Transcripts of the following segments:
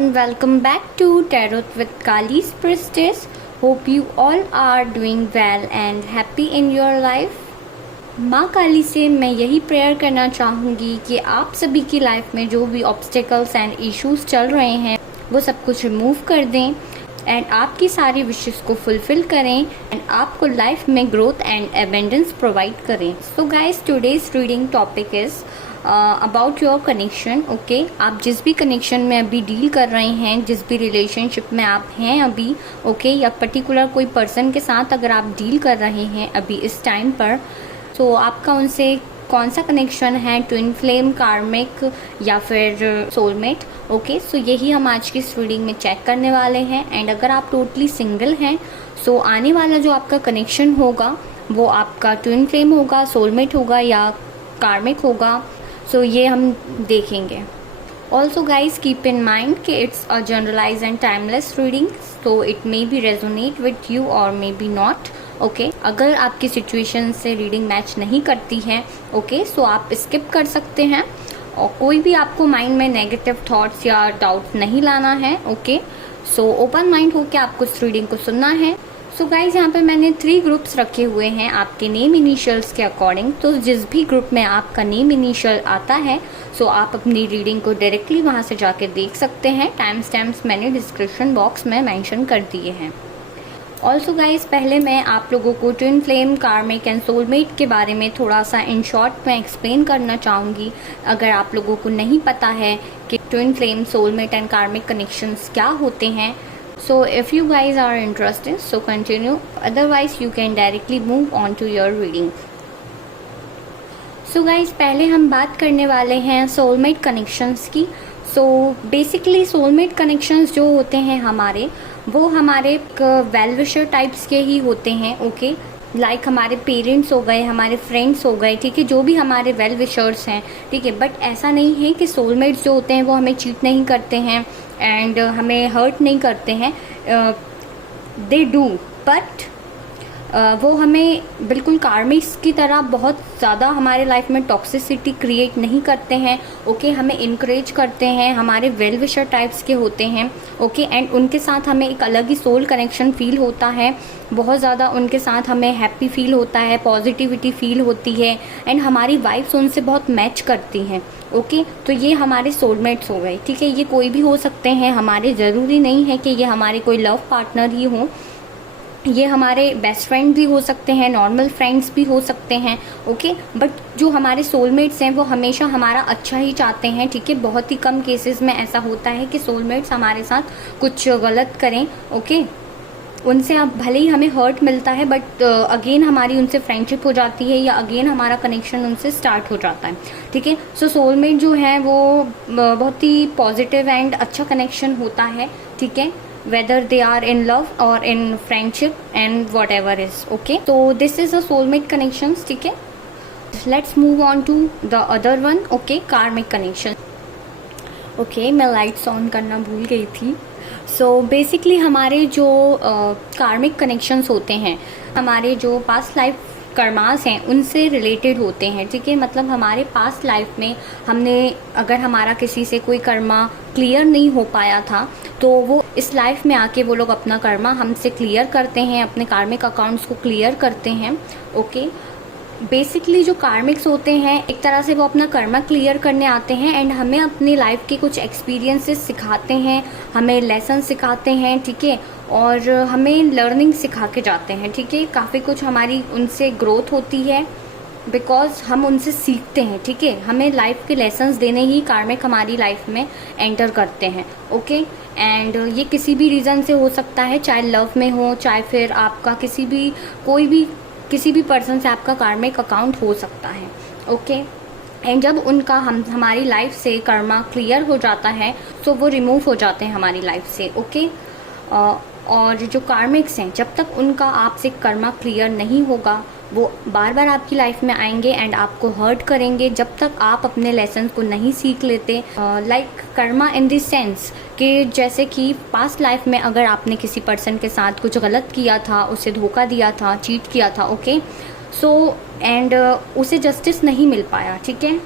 everyone, welcome back to Tarot with Kali's Priestess. Hope you all are doing well and happy in your life. माँ काली से मैं यही prayer करना चाहूँगी कि आप सभी की लाइफ में जो भी ऑब्स्टिकल्स एंड इश्यूज चल रहे हैं वो सब कुछ रिमूव कर दें एंड आपकी सारी विशेस को फुलफिल करें एंड आपको लाइफ में ग्रोथ एंड एबेंडेंस प्रोवाइड करें. So guys, today's reading topic is about your connection. Okay, आप जिस भी कनेक्शन में अभी डील कर रहे हैं, जिस भी रिलेशनशिप में आप हैं अभी, ओके, या पर्टिकुलर कोई पर्सन के साथ अगर आप डील कर रहे हैं अभी इस टाइम पर, तो आपका उनसे कौन सा कनेक्शन है, ट्विन फ्लेम, कार्मिक या फिर सोलमेट. ओके, सो यही हम आज की इस रीडिंग में चेक करने वाले हैं. एंड अगर आप टोटली सिंगल हैं, सो आने वाला जो आपका कनेक्शन होगा वो आपका ट्विन फ्लेम होगा, सोलमेट होगा या कार्मिक होगा. सो ये हम देखेंगे. Also guys, keep in mind कि it's a generalize and timeless reading, so it may be resonate with you और मे बी नॉट. ओके, अगर आपकी सिचुएशन से रीडिंग मैच नहीं करती है, ओके, सो आप स्किप कर सकते हैं और कोई भी आपको माइंड में नेगेटिव थॉट्स या डाउट नहीं लाना है. ओके, सो ओपन माइंड होकर आपको इस रीडिंग को सुनना है. सो गाइज, यहाँ पे मैंने 3 ग्रुप्स रखे हुए हैं आपके नेम इनिशियल्स के अकॉर्डिंग. तो जिस भी ग्रुप में आपका नेम इनिशियल आता है, सो आप अपनी रीडिंग को डायरेक्टली वहाँ से जाके देख सकते हैं. टाइम स्टैम्प्स मैंने डिस्क्रिप्शन बॉक्स में मेंशन कर दिए हैं. ऑल्सो गाइज, पहले मैं आप लोगों को ट्विन फ्लेम, कार्मिक एंड सोलमेट के बारे में थोड़ा सा इन शॉर्ट में एक्सप्लेन करना चाहूँगी. अगर आप लोगों को नहीं पता है कि ट्विन फ्लेम, सोलमेट एंड कार्मिक कनेक्शंस क्या होते हैं, so if you guys are interested, so continue, otherwise you can directly move on to your reading. so guys, पहले हम बात करने वाले हैं सोलमेट कनेक्शंस की. so basically सोलमेट कनेक्शंस जो होते हैं हमारे, वो हमारे वेल विशर टाइप्स के ही होते हैं. ओके, लाइक हमारे पेरेंट्स हो गए, हमारे फ्रेंड्स हो गए, ठीक है, जो भी हमारे वेल विशर्स हैं, ठीक है. बट ऐसा नहीं है कि सोलमेट्स जो होते हैं वो हमें चीट नहीं करते हैं एंड हमें हर्ट नहीं करते हैं. दे डू, बट वो हमें बिल्कुल कार्मिक्स की तरह बहुत ज़्यादा हमारे लाइफ में टॉक्सिसिटी क्रिएट नहीं करते हैं. ओके, हमें इनकरेज करते हैं, हमारे वेल विशर टाइप्स के होते हैं. ओके, एंड उनके साथ हमें एक अलग ही सोल कनेक्शन फील होता है. बहुत ज़्यादा उनके साथ हमें हैप्पी फील होता है, पॉजिटिविटी फील होती है एंड हमारी वाइब्स उनसे बहुत मैच करती हैं. ओके, तो ये हमारे सोलमेट्स हो गए, ठीक है. ये कोई भी हो सकते हैं हमारे, ज़रूरी नहीं है कि ये हमारे कोई लव पार्टनर ही हों. ये हमारे बेस्ट फ्रेंड भी हो सकते हैं, नॉर्मल फ्रेंड्स भी हो सकते हैं. ओके, बट जो हमारे सोलमेट्स हैं वो हमेशा हमारा अच्छा ही चाहते हैं, ठीक है. बहुत ही कम केसेस में ऐसा होता है कि सोलमेट्स हमारे साथ कुछ गलत करें. ओके, उनसे अब भले ही हमें हर्ट मिलता है बट अगेन हमारी उनसे फ्रेंडशिप हो जाती है या अगेन हमारा कनेक्शन उनसे स्टार्ट हो जाता है, ठीक है. सो सोलमेट जो है वो बहुत ही पॉजिटिव एंड अच्छा कनेक्शन होता है, ठीक है, whether they are in love or in friendship and whatever is. okay, so this is a soulmate connections, ठीक है. let's move on to the other one. okay, karmic connection. okay, मैं lights on करना भूल गई थी. So basically हमारे जो कार्मिक कनेक्शंस होते हैं, हमारे जो पास्ट लाइफ कर्मास हैं उनसे रिलेटेड होते हैं, ठीक है. मतलब हमारे पास्ट लाइफ में हमने, अगर हमारा किसी से कोई कर्मा क्लियर नहीं हो पाया था, तो वो इस लाइफ में आके वो लोग अपना कर्मा हमसे क्लियर करते हैं, अपने कार्मिक अकाउंट्स को क्लियर करते हैं. ओके, बेसिकली जो कार्मिक्स होते हैं एक तरह से वो अपना कर्मा क्लियर करने आते हैं एंड हमें अपनी लाइफ के कुछ एक्सपीरियंसेस सिखाते हैं, हमें लेसन सिखाते हैं, ठीक है, और हमें लर्निंग सिखा के जाते हैं, ठीक है. काफ़ी कुछ हमारी उनसे ग्रोथ होती है बिकॉज हम उनसे सीखते हैं, ठीक है. हमें लाइफ के लेसन्स देने ही कार्मिक हमारी लाइफ में एंटर करते हैं. ओके, एंड ये किसी भी रीज़न से हो सकता है, चाहे लव में हो, चाहे फिर आपका किसी भी पर्सन से आपका कार्मिक अकाउंट हो सकता है. ओके, एंड जब उनका हमारी लाइफ से कर्मा क्लियर हो जाता है तो वो रिमूव हो जाते हैं हमारी लाइफ से. ओके, और जो कार्मिक्स हैं जब तक उनका आपसे कर्मा क्लियर नहीं होगा वो बार बार आपकी लाइफ में आएंगे एंड आपको हर्ट करेंगे जब तक आप अपने लेसन को नहीं सीख लेते. Like Karma in this sense कि जैसे कि पास्ट लाइफ में अगर आपने किसी पर्सन के साथ कुछ गलत किया था, उसे धोखा दिया था, चीट किया था, ओके, सो एंड उसे जस्टिस नहीं मिल पाया, ठीक है.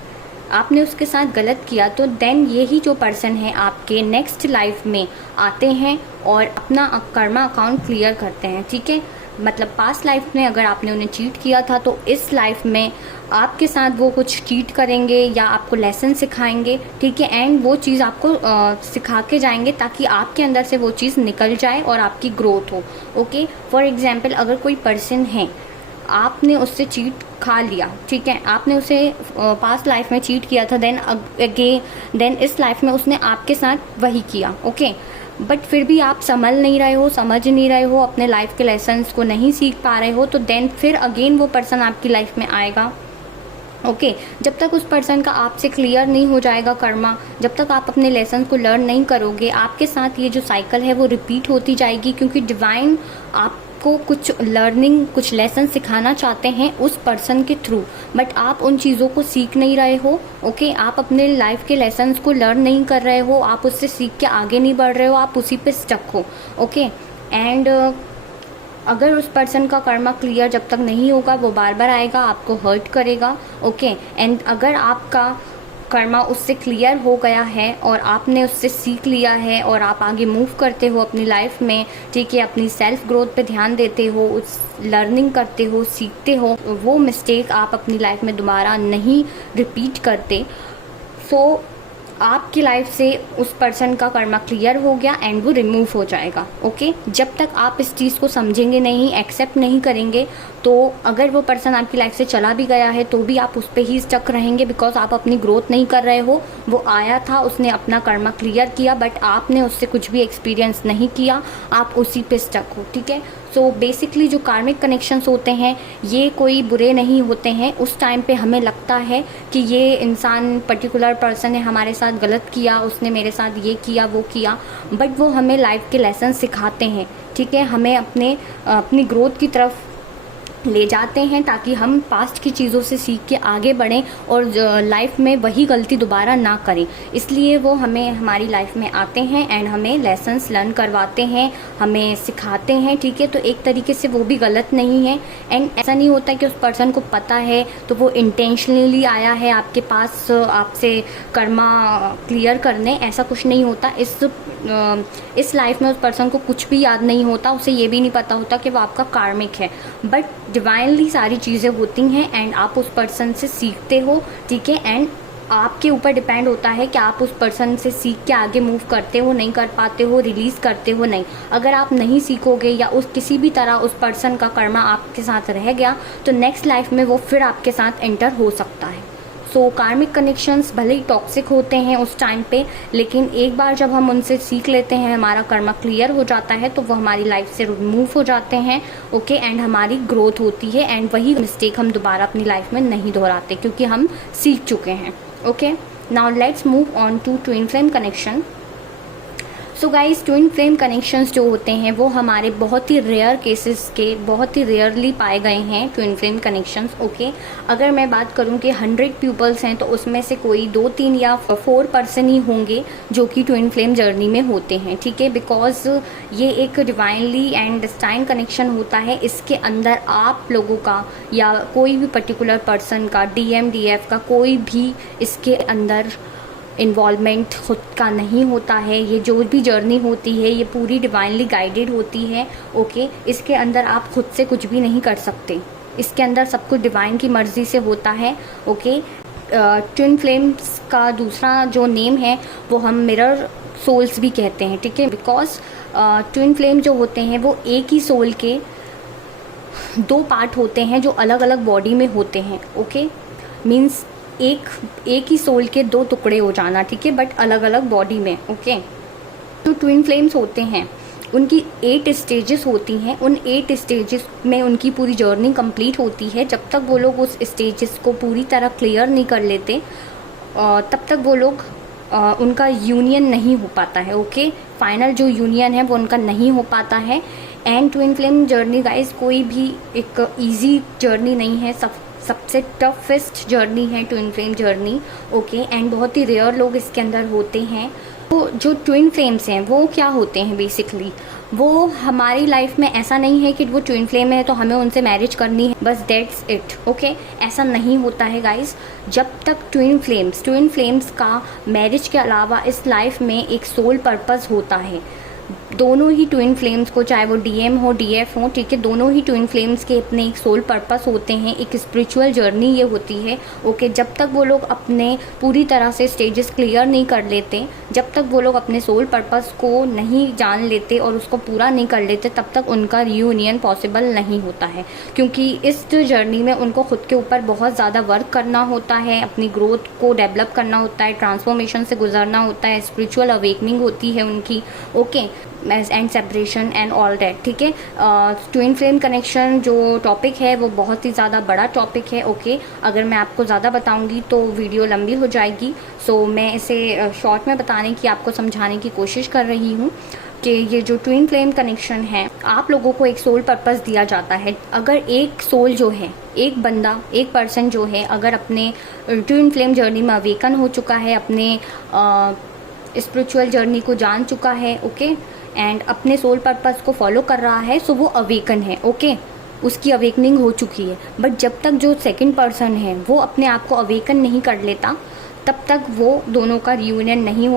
आपने उसके साथ गलत किया तो देन यही जो पर्सन है आपके नेक्स्ट लाइफ में आते हैं और अपना कर्मा अकाउंट क्लियर करते हैं, ठीक है। मतलब पास्ट लाइफ में अगर आपने उन्हें चीट किया था तो इस लाइफ में आपके साथ वो कुछ चीट करेंगे या आपको लेसन सिखाएंगे, ठीक है। एंड वो चीज़ आपको सिखा के जाएंगे ताकि आपके अंदर से वो चीज़ निकल जाए और आपकी ग्रोथ हो, ओके। फॉर एग्जाम्पल अगर कोई पर्सन है, आपने उससे चीट खा लिया, ठीक है, आपने उसे पास्ट लाइफ में चीट किया था, देन इस लाइफ में उसने आपके साथ वही किया, ओके। बट फिर भी आप संभल नहीं रहे हो, समझ नहीं रहे हो, अपने लाइफ के लेसन्स को नहीं सीख पा रहे हो, तो देन फिर अगेन वो पर्सन आपकी लाइफ में आएगा, ओके। जब तक उस पर्सन का आपसे क्लियर नहीं हो जाएगा कर्मा, जब तक आप अपने लेसन को लर्न नहीं करोगे, आपके साथ ये जो साइकिल है वो रिपीट होती जाएगी, क्योंकि डिवाइन आपको कुछ लर्निंग, कुछ लेसन सिखाना चाहते हैं उस पर्सन के थ्रू, बट आप उन चीज़ों को सीख नहीं रहे हो, ओके। आप अपने लाइफ के लेसन्स को लर्न नहीं कर रहे हो, आप उससे सीख के आगे नहीं बढ़ रहे हो, आप उसी पे स्टक हो, ओके। एंड अगर उस पर्सन का कर्मा क्लियर जब तक नहीं होगा, वो बार बार आएगा, आपको हर्ट करेगा, ओके। एंड अगर आपका कर्मा उससे क्लियर हो गया है और आपने उससे सीख लिया है और आप आगे मूव करते हो अपनी लाइफ में, ठीक है, अपनी सेल्फ ग्रोथ पे ध्यान देते हो, उस लर्निंग करते हो, सीखते हो, वो मिस्टेक आप अपनी लाइफ में दोबारा नहीं रिपीट करते, सो आपकी लाइफ से उस पर्सन का कर्मा क्लियर हो गया एंड वो रिमूव हो जाएगा, ओके। जब तक आप इस चीज़ को समझेंगे नहीं, एक्सेप्ट नहीं करेंगे, तो अगर वो पर्सन आपकी लाइफ से चला भी गया है तो भी आप उस पर ही स्टक रहेंगे, बिकॉज आप अपनी ग्रोथ नहीं कर रहे हो। वो आया था, उसने अपना कर्मा क्लियर किया, बट आपने उससे कुछ भी एक्सपीरियंस नहीं किया, आप उसी पे स्टक हो, ठीक है। सो बेसिकली जो कार्मिक कनेक्शंस होते हैं ये कोई बुरे नहीं होते हैं। उस टाइम पे हमें लगता है कि ये इंसान, पर्टिकुलर पर्सन ने हमारे साथ गलत किया, उसने मेरे साथ ये किया वो किया, बट वो हमें लाइफ के लेसन सिखाते हैं, ठीक है, हमें अपनी ग्रोथ की तरफ ले जाते हैं ताकि हम पास्ट की चीज़ों से सीख के आगे बढ़ें और लाइफ में वही गलती दोबारा ना करें। इसलिए वो हमें हमारी लाइफ में आते हैं एंड हमें लेसन्स लर्न करवाते हैं, हमें सिखाते हैं, ठीक है। तो एक तरीके से वो भी गलत नहीं है। एंड ऐसा नहीं होता कि उस पर्सन को पता है तो वो इंटेंशनली आया है आपके पास आपसे कर्मा क्लियर करने, ऐसा कुछ नहीं होता। इस लाइफ में उस पर्सन को कुछ भी याद नहीं होता, उसे ये भी नहीं पता होता कि वो आपका कार्मिक है, बट डिवाइनली सारी चीज़ें होती हैं एंड आप उस पर्सन से सीखते हो, ठीक है। एंड आपके ऊपर डिपेंड होता है कि आप उस पर्सन से सीख के आगे मूव करते हो, नहीं कर पाते हो, रिलीज़ करते हो, नहीं। अगर आप नहीं सीखोगे या उस किसी भी तरह उस पर्सन का कर्मा आपके साथ रह गया तो नेक्स्ट लाइफ में वो फिर आपके साथ एंटर हो सकता है। सो कार्मिक कनेक्शंस भले ही टॉक्सिक होते हैं उस टाइम पे, लेकिन एक बार जब हम उनसे सीख लेते हैं, हमारा कर्मा क्लियर हो जाता है, तो वो हमारी लाइफ से रिमूव हो जाते हैं, ओके। एंड हमारी ग्रोथ होती है एंड वही मिस्टेक हम दोबारा अपनी लाइफ में नहीं दोहराते क्योंकि हम सीख चुके हैं, okay. Now let's move on to twin flame connection. So guys, twin flame connections जो होते हैं वो हमारे बहुत ही रेयर केसेस के, बहुत ही रेयरली पाए गए हैं ट्विन फ्लेम कनेक्शंस, ओके। अगर मैं बात करूं कि 100 पीपल्स हैं तो उसमें से कोई 2-3 या 4 पर्सन ही होंगे जो कि ट्विन फ्लेम जर्नी में होते हैं, ठीक है। बिकॉज ये एक डिवाइनली एंड डिस्टाइन कनेक्शन होता है, इसके अंदर आप लोगों का या कोई भी पर्टिकुलर पर्सन का, DMDF का कोई भी इसके अंदर इन्वॉल्वमेंट खुद का नहीं होता है। ये जो भी जर्नी होती है ये पूरी डिवाइनली गाइडेड होती है, ओके। इसके अंदर आप खुद से कुछ भी नहीं कर सकते, इसके अंदर सब कुछ डिवाइन की मर्जी से होता है, ओके। ट्विन फ्लेम्स का दूसरा जो नेम है वो हम मिरर सोल्स भी कहते हैं, ठीक है। बिकॉज ट्विन फ्लेम जो होते हैं वो एक ही सोल के 2 पार्ट होते हैं जो अलग अलग बॉडी में होते हैं, ओके। मीन्स एक ही सोल के 2 टुकड़े हो जाना, ठीक है, बट अलग अलग बॉडी में, ओके। तो ट्विन फ्लेम्स होते हैं, उनकी 8 स्टेजेस होती हैं, उन 8 स्टेजेस में उनकी पूरी जर्नी कंप्लीट होती है। जब तक वो लोग उस स्टेजेस को पूरी तरह क्लियर नहीं कर लेते तब तक वो लोग उनका यूनियन नहीं हो पाता है, ओके। फाइनल जो यूनियन है वो उनका नहीं हो पाता है। And twin flame journey guys कोई भी एक ईजी जर्नी नहीं है, सबसे टफेस्ट जर्नी है twin flame journey, okay. And बहुत ही रेयर लोग इसके अंदर होते हैं। तो जो ट्विन फ्लेम्स हैं वो क्या होते हैं बेसिकली, वो हमारी लाइफ में ऐसा नहीं है कि वो ट्विन फ्लेम है तो हमें उनसे मैरिज करनी है बस, दैट्स इट। ओके, ऐसा नहीं होता है गाइस। जब तक ट्विन फ्लेम्स का मैरिज के अलावा इस लाइफ में एक सोल पर्पस होता है। दोनों ही ट्विन फ्लेम्स को, चाहे वो डीएम हो डीएफ हो, ठीक है, दोनों ही ट्विन फ्लेम्स के अपने एक सोल पर्पस होते हैं, एक स्पिरिचुअल जर्नी ये होती है। ओके, जब तक वो लोग अपने पूरी तरह से स्टेजेस क्लियर नहीं कर लेते, जब तक वो लोग अपने सोल पर्पस को नहीं जान लेते और उसको पूरा नहीं कर लेते, तब तक उनका रियूनियन पॉसिबल नहीं होता है। क्योंकि इस जर्नी में उनको खुद के ऊपर बहुत ज़्यादा वर्क करना होता है, अपनी ग्रोथ को डेवलप करना होता है, ट्रांसफॉर्मेशन से गुजरना होता है, स्पिरिचुअल अवेकनिंग होती है उनकी। Okay, and separation and all that, ठीक है। ट्विन फ्लेम कनेक्शन जो टॉपिक है वो बहुत ही ज़्यादा बड़ा टॉपिक है। ओके, अगर मैं आपको ज़्यादा बताऊंगी तो वीडियो लंबी हो जाएगी, सो मैं इसे शॉर्ट में बताने की, आपको समझाने की कोशिश कर रही हूँ कि ये जो ट्विन फ्लेम कनेक्शन है, आप लोगों को एक सोल पर्पस दिया जाता है। अगर एक सोल जो है, एक बंदा, एक पर्सन जो है, अगर अपने ट्विन फ्लेम जर्नी में अवेकन हो चुका है, अपने स्पिरिचुअल जर्नी को जान चुका है, ओके, एंड अपने सोल पर्पस को फॉलो कर रहा है, सो वो अवेकन है। ओके, उसकी अवेकनिंग हो चुकी है। बट जब तक जो सेकंड पर्सन है वो अपने आप को अवेकन नहीं कर लेता, तब तक वो दोनों का यूनियन नहीं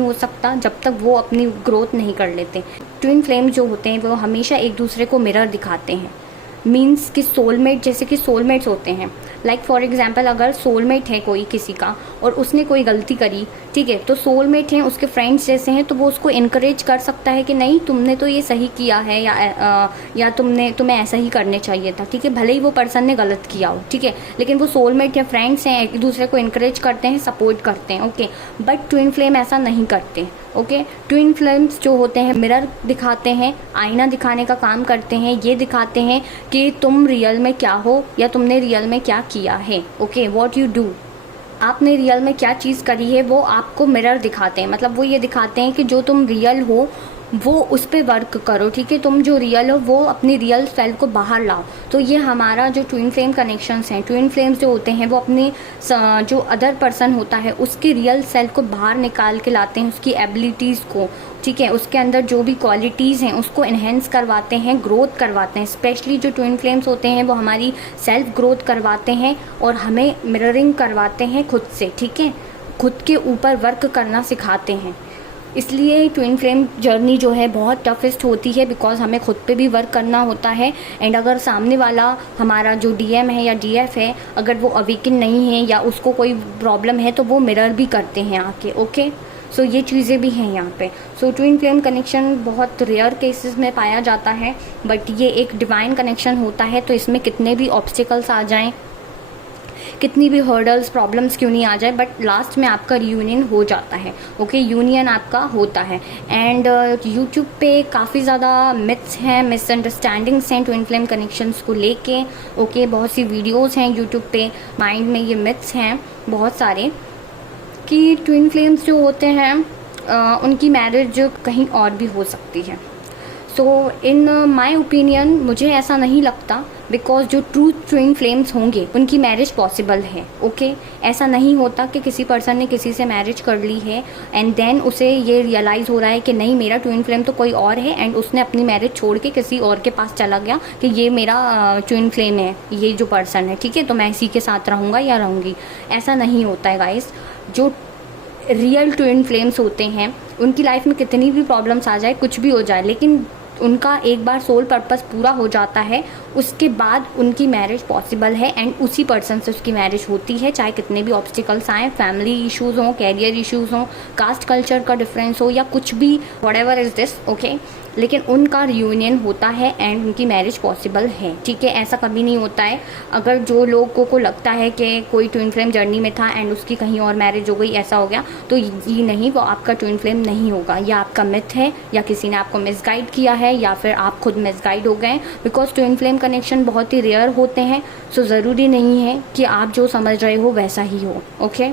हो सकता, जब तक वो अपनी ग्रोथ नहीं कर लेते। ट्विन फ्लेम जो होते हैं वो हमेशा एक दूसरे को मिरर दिखाते हैं। मीन्स कि सोलमेट, जैसे कि सोलमेट्स होते हैं, लाइक फॉर एग्जांपल अगर सोलमेट है कोई किसी का और उसने कोई गलती करी, ठीक है, तो सोलमेट हैं, उसके फ्रेंड्स जैसे हैं, तो वो उसको इनकरेज कर सकता है कि नहीं तुमने तो ये सही किया है, या तुम्हें ऐसा ही करने चाहिए था, ठीक है, भले ही वो पर्सन ने गलत किया हो, ठीक है, लेकिन वो सोलमेट या फ्रेंड्स हैं, एक दूसरे को इनकरेज करते हैं, सपोर्ट करते हैं। ओके, बट ट्विन फ्लेम ऐसा नहीं करते। ओके, ट्विन फ्लेम्स जो होते हैं मिरर दिखाते हैं, आईना दिखाने का काम करते हैं, ये दिखाते हैं कि तुम रियल में क्या हो या तुमने रियल में क्या किया है। ओके, व्हाट यू डू, आपने रियल में क्या चीज़ करी है वो आपको मिरर दिखाते हैं। मतलब वो ये दिखाते हैं कि जो तुम रियल हो वो उस पर वर्क करो, ठीक है, तुम जो रियल हो वो अपनी रियल सेल्फ को बाहर लाओ। तो ये हमारा जो ट्विन फ्लेम कनेक्शंस हैं, ट्विन फ्लेम्स जो होते हैं वो अपने जो अदर पर्सन होता है उसकी रियल सेल्फ को बाहर निकाल के लाते हैं, उसकी एबिलिटीज़ को, ठीक है, उसके अंदर जो भी क्वालिटीज़ हैं उसको इन्हेंस करवाते हैं, ग्रोथ करवाते हैं। स्पेशली जो ट्विन फ्लेम्स होते हैं वो हमारी सेल्फ ग्रोथ करवाते हैं और हमें मिररिंग करवाते हैं खुद से, ठीक है, खुद के ऊपर वर्क करना सिखाते हैं। इसलिए ट्विन फ्लेम जर्नी जो है बहुत टफेस्ट होती है, बिकॉज हमें खुद पे भी वर्क करना होता है। एंड अगर सामने वाला हमारा जो डीएम है या डीएफ है, अगर वो अवेकन नहीं है या उसको कोई प्रॉब्लम है तो वो मिरर भी करते हैं आके। ओके, सो ये चीज़ें भी हैं यहाँ पे। सो ट्विन फ्लेम कनेक्शन बहुत रेयर केसेस में पाया जाता है, बट ये एक डिवाइन कनेक्शन होता है। तो इसमें कितने भी ऑब्स्टिकल्स आ जाएं, कितनी भी हर्डल्स, प्रॉब्लम्स क्यों नहीं आ जाए, बट लास्ट में आपका रियूनियन हो जाता है। ओके, यूनियन आपका होता है। एंड यूट्यूब पे काफ़ी ज़्यादा मिथ्स हैं, मिसअंडरस्टैंडिंग्स हैं ट्विन फ्लेम कनेक्शंस को लेके। ओके, बहुत सी वीडियोस हैं यूट्यूब पे, माइंड में ये मिथ्स हैं बहुत सारे कि ट्विन फ्लेम्स जो होते हैं उनकी मैरिज कहीं और भी हो सकती है। सो इन माई ओपिनियन मुझे ऐसा नहीं लगता, बिकॉज जो ट्रू ट्विन फ्लेम्स होंगे उनकी मैरिज पॉसिबल है। ओके, ऐसा नहीं होता कि किसी पर्सन ने किसी से मैरिज कर ली है एंड देन उसे ये रियलाइज़ हो रहा है कि नहीं मेरा ट्विन फ्लेम तो कोई और है, एंड उसने अपनी मैरिज छोड़ के किसी और के पास चला गया कि ये मेरा ट्विन फ्लेम है, ये जो पर्सन है, ठीक है, तो मैं इसी के साथ रहूँगा या रहूँगी। ऐसा नहीं होता है गाइस। जो रियल ट्विन फ्लेम्स होते हैं उनकी लाइफ में कितनी भी प्रॉब्लम्स आ जाए, कुछ भी हो जाए, लेकिन उनका एक बार सोल पर्पस पूरा हो जाता है, उसके बाद उनकी मैरिज पॉसिबल है एंड उसी पर्सन से उसकी मैरिज होती है, चाहे कितने भी ऑब्स्टिकल्स आएँ, फैमिली इश्यूज़ हों, कैरियर इश्यूज़ हों, कास्ट कल्चर का डिफरेंस हो या कुछ भी, व्हाटएवर इज़ दिस। ओके, लेकिन उनका रियूनियन होता है एंड उनकी मैरिज पॉसिबल है, ठीक है। ऐसा कभी नहीं होता है अगर जो लोगों को लगता है कि कोई ट्विन फ्लेम जर्नी में था एंड उसकी कहीं और मैरिज हो गई, ऐसा हो गया, तो ये नहीं, वो आपका ट्विन फ्लेम नहीं होगा। या आपका मिथ है, या किसी ने आपको मिसगाइड किया है, या फिर आप खुद मिसगाइड हो गए, बिकॉज ट्विन फ्लेम कनेक्शन बहुत ही रेयर होते हैं। सो ज़रूरी नहीं है कि आप जो समझ रहे हो वैसा ही हो। ओके,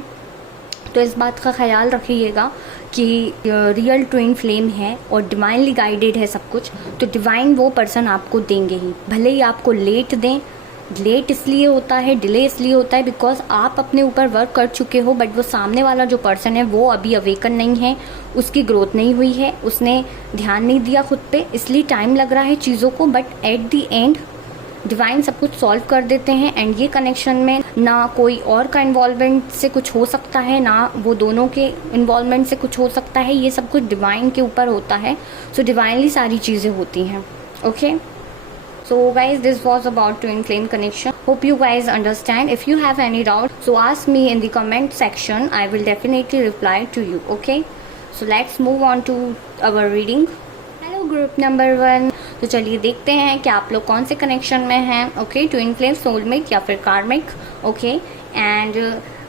तो इस बात का ख्याल रखिएगा कि रियल ट्विन फ्लेम है और डिवाइनली गाइडेड है सब कुछ, तो डिवाइन वो पर्सन आपको देंगे ही, भले ही आपको लेट दें, लेट इसलिए होता है, डिले इसलिए होता है बिकॉज आप अपने ऊपर वर्क कर चुके हो, बट वो सामने वाला जो पर्सन है वो अभी अवेकन नहीं है, उसकी ग्रोथ नहीं हुई है, उसने ध्यान नहीं दिया खुद पे, इसलिए टाइम लग रहा है चीज़ों को। But at the end divine सब कुछ सॉल्व कर देते हैं। एंड ये कनेक्शन में ना कोई और का इन्वॉल्वमेंट से कुछ हो सकता है, ना वो दोनों के इन्वॉल्वमेंट से कुछ हो सकता है, ये सब कुछ डिवाइन के ऊपर होता है। सो डिवाइनली सारी चीज़ें होती हैं। Okay, so guys, this was about twin flame connection. Hope you guys understand. If you have any doubt, so ask me in the comment section. I will definitely reply to you. Okay, so let's move on to our reading. Hello group number 1. तो चलिए देखते हैं कि आप लोग कौन से connection में हैं। ओके, ट्विन फ्लेम, सोलमेट या फिर कार्मिक। Okay, and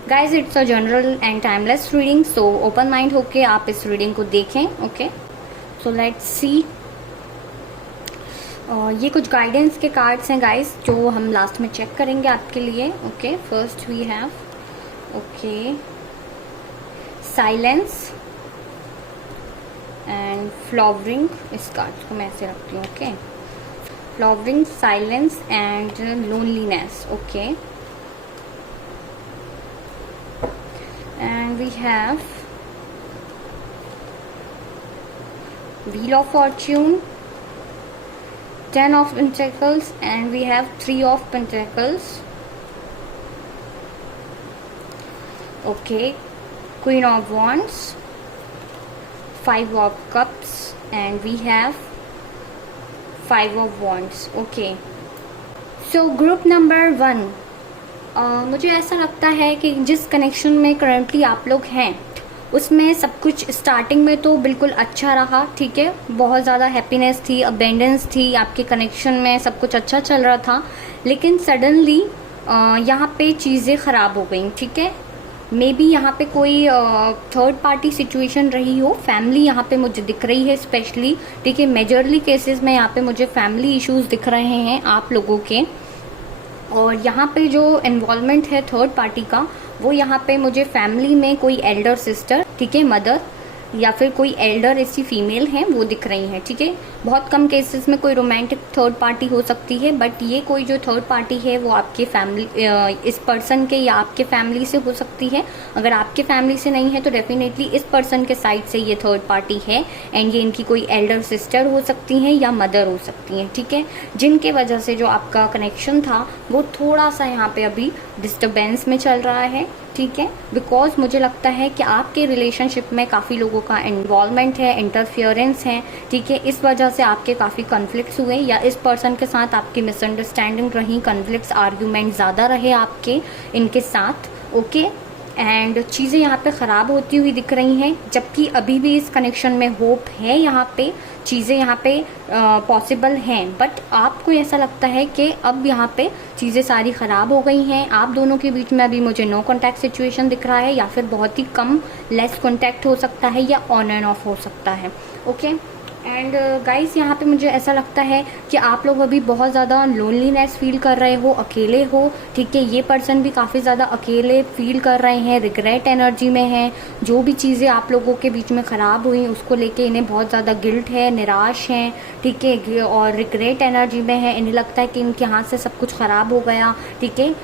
guys it's a general and timeless reading, so open mind होके आप इस रीडिंग को देखें। Okay, so let's see. ये कुछ गाइडेंस के कार्ड्स हैं गाइस, जो हम लास्ट में चेक करेंगे आपके लिए। Okay, first we have okay silence and flowering. इस कार्ड को मैं ऐसे रखती हूँ। Okay, flowering, silence and loneliness. Okay, and we have wheel of fortune, 10 of Pentacles, and we have 3 of Pentacles. Okay, Queen of Wands, 5 of Cups, and we have 5 of Wands. Okay, so group number 1, मुझे ऐसा लगता है कि जिस connection में currently आप लोग हैं उसमें सब कुछ स्टार्टिंग में तो बिल्कुल अच्छा रहा। ठीक है, बहुत ज़्यादा हैप्पीनेस थी, अबेंडेंस थी आपके कनेक्शन में, सब कुछ अच्छा चल रहा था। लेकिन सडनली यहाँ पे चीज़ें ख़राब हो गई। ठीक है, मे बी यहाँ पे कोई थर्ड पार्टी सिचुएशन रही हो। फैमिली यहाँ पे मुझे दिख रही है स्पेशली। ठीक है, मेजरली केसेस में यहाँ पे मुझे फैमिली इश्यूज दिख रहे हैं आप लोगों के। और यहाँ पे जो इन्वॉल्वमेंट है थर्ड पार्टी का, वो यहाँ पे मुझे फैमिली में कोई एल्डर सिस्टर, ठीक है, मदर या फिर कोई एल्डर ऐसी फीमेल हैं वो दिख रही हैं। ठीक है, बहुत कम केसेस में कोई रोमांटिक थर्ड पार्टी हो सकती है, बट ये कोई जो थर्ड पार्टी है वो आपके फैमिली, इस पर्सन के या आपके फैमिली से हो सकती है। अगर आपके फैमिली से नहीं है तो डेफिनेटली इस पर्सन के साइड से ये थर्ड पार्टी है। एंड ये इनकी कोई एल्डर सिस्टर हो सकती हैं या मदर हो सकती हैं। ठीक है, जिनके वजह से जो आपका कनेक्शन था वो थोड़ा सा यहाँ पे अभी डिस्टर्बेंस में चल रहा है। ठीक है, बिकॉज मुझे लगता है कि आपके रिलेशनशिप में काफ़ी लोगों का इन्वॉल्वमेंट है, इंटरफियरेंस है। ठीक है, इस वजह से आपके काफ़ी कॉन्फ्लिक्ट्स हुए या इस पर्सन के साथ आपकी मिसअंडरस्टैंडिंग रही, कॉन्फ्लिक्ट्स, आर्ग्यूमेंट ज़्यादा रहे आपके इनके साथ। ओके, एंड चीज़ें यहाँ पे ख़राब होती हुई दिख रही हैं, जबकि अभी भी इस कनेक्शन में होप है। यहाँ पे चीज़ें यहाँ पे पॉसिबल हैं, बट आपको ऐसा लगता है कि अब यहाँ पे चीज़ें सारी ख़राब हो गई हैं। आप दोनों के बीच में अभी मुझे नो कॉन्टैक्ट सिचुएशन दिख रहा है, या फिर बहुत ही कम लेस कॉन्टैक्ट हो सकता है, या ऑन एंड ऑफ हो सकता है। ओके, एंड गाइस यहाँ पे मुझे ऐसा लगता है कि आप लोग अभी बहुत ज़्यादा लोनलीनेस फील कर रहे हो, अकेले हो। ठीक है, ये पर्सन भी काफ़ी ज़्यादा अकेले फील कर रहे हैं, रिग्रेट एनर्जी में हैं। जो भी चीज़ें आप लोगों के बीच में ख़राब हुई उसको लेके इन्हें बहुत ज़्यादा गिल्ट है, निराश हैं। ठीक है, और रिग्रेट एनर्जी में है। इन्हें लगता है कि इनके हाथ से सब कुछ ख़राब हो गया। ठीक है,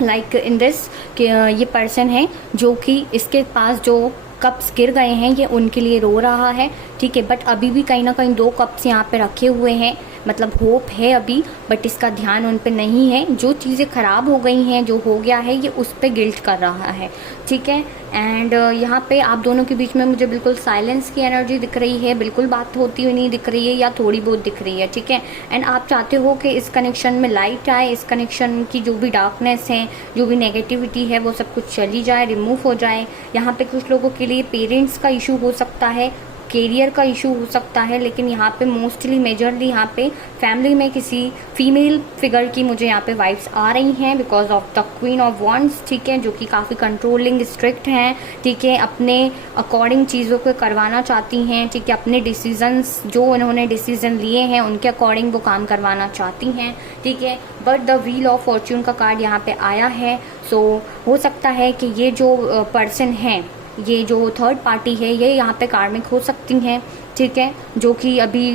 लाइक इन दिस कि ये पर्सन है जो कि इसके पास जो कप्स गिर गए हैं ये उनके लिए रो रहा है। ठीक है, बट अभी भी कहीं ना कहीं 2 कप्स यहाँ पे रखे हुए हैं, मतलब होप है अभी, बट इसका ध्यान उन पे नहीं है। जो चीज़ें ख़राब हो गई हैं, जो हो गया है, ये उस पे गिल्ट कर रहा है। ठीक है, एंड यहाँ पे आप दोनों के बीच में मुझे बिल्कुल साइलेंस की एनर्जी दिख रही है, बिल्कुल बात होती हुई नहीं दिख रही है, या थोड़ी बहुत दिख रही है। ठीक है, एंड आप चाहते हो कि इस कनेक्शन में लाइट आए, इस कनेक्शन की जो भी डार्कनेस है, जो भी नेगेटिविटी है, वो सब कुछ चली जाए, रिमूव हो जाए। यहाँ पे कुछ लोगों के लिए पेरेंट्स का इशू हो सकता है, कैरियर का इशू हो सकता है, लेकिन यहाँ पे मोस्टली मेजरली यहाँ पे फैमिली में किसी फीमेल फिगर की मुझे यहाँ पे वाइब्स आ रही हैं, because of the queen of wands. ठीक है, जो कि काफ़ी कंट्रोलिंग, स्ट्रिक्ट हैं। ठीक है, अपने अकॉर्डिंग चीज़ों को करवाना चाहती हैं। ठीक है, अपने डिसीजंस, जो उन्होंने डिसीजन लिए हैं उनके अकॉर्डिंग वो काम करवाना चाहती हैं। ठीक है, but the wheel of Fortune का कार्ड यहाँ पे आया है। सो हो सकता है कि ये जो पर्सन है ये जो थर्ड पार्टी है ये यहाँ पे कार्मिक हो सकती हैं, ठीक है, जो कि अभी